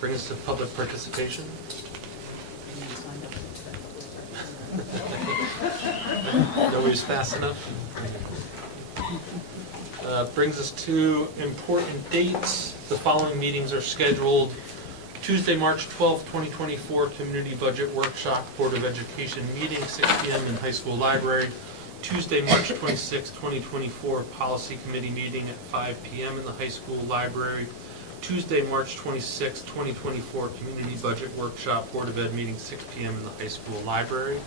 Bring us to public participation. Nobody's fast enough. Brings us to important dates. The following meetings are scheduled. Tuesday, March 12th, 2024, Community Budget Workshop, Board of Education meeting, 6 p.m. in High School Library. Tuesday, March 26th, 2024, Policy Committee meeting at 5 p.m. in the High School Library. Tuesday, March 26th, 2024, Community Budget Workshop, Board of Ed meeting, 6 p.m. in the High School Library.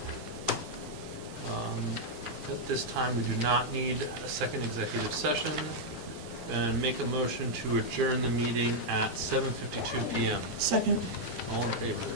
At this time, we do not need a second executive session. And make a motion to adjourn the meeting at 7:52 p.m. Second. All in favor?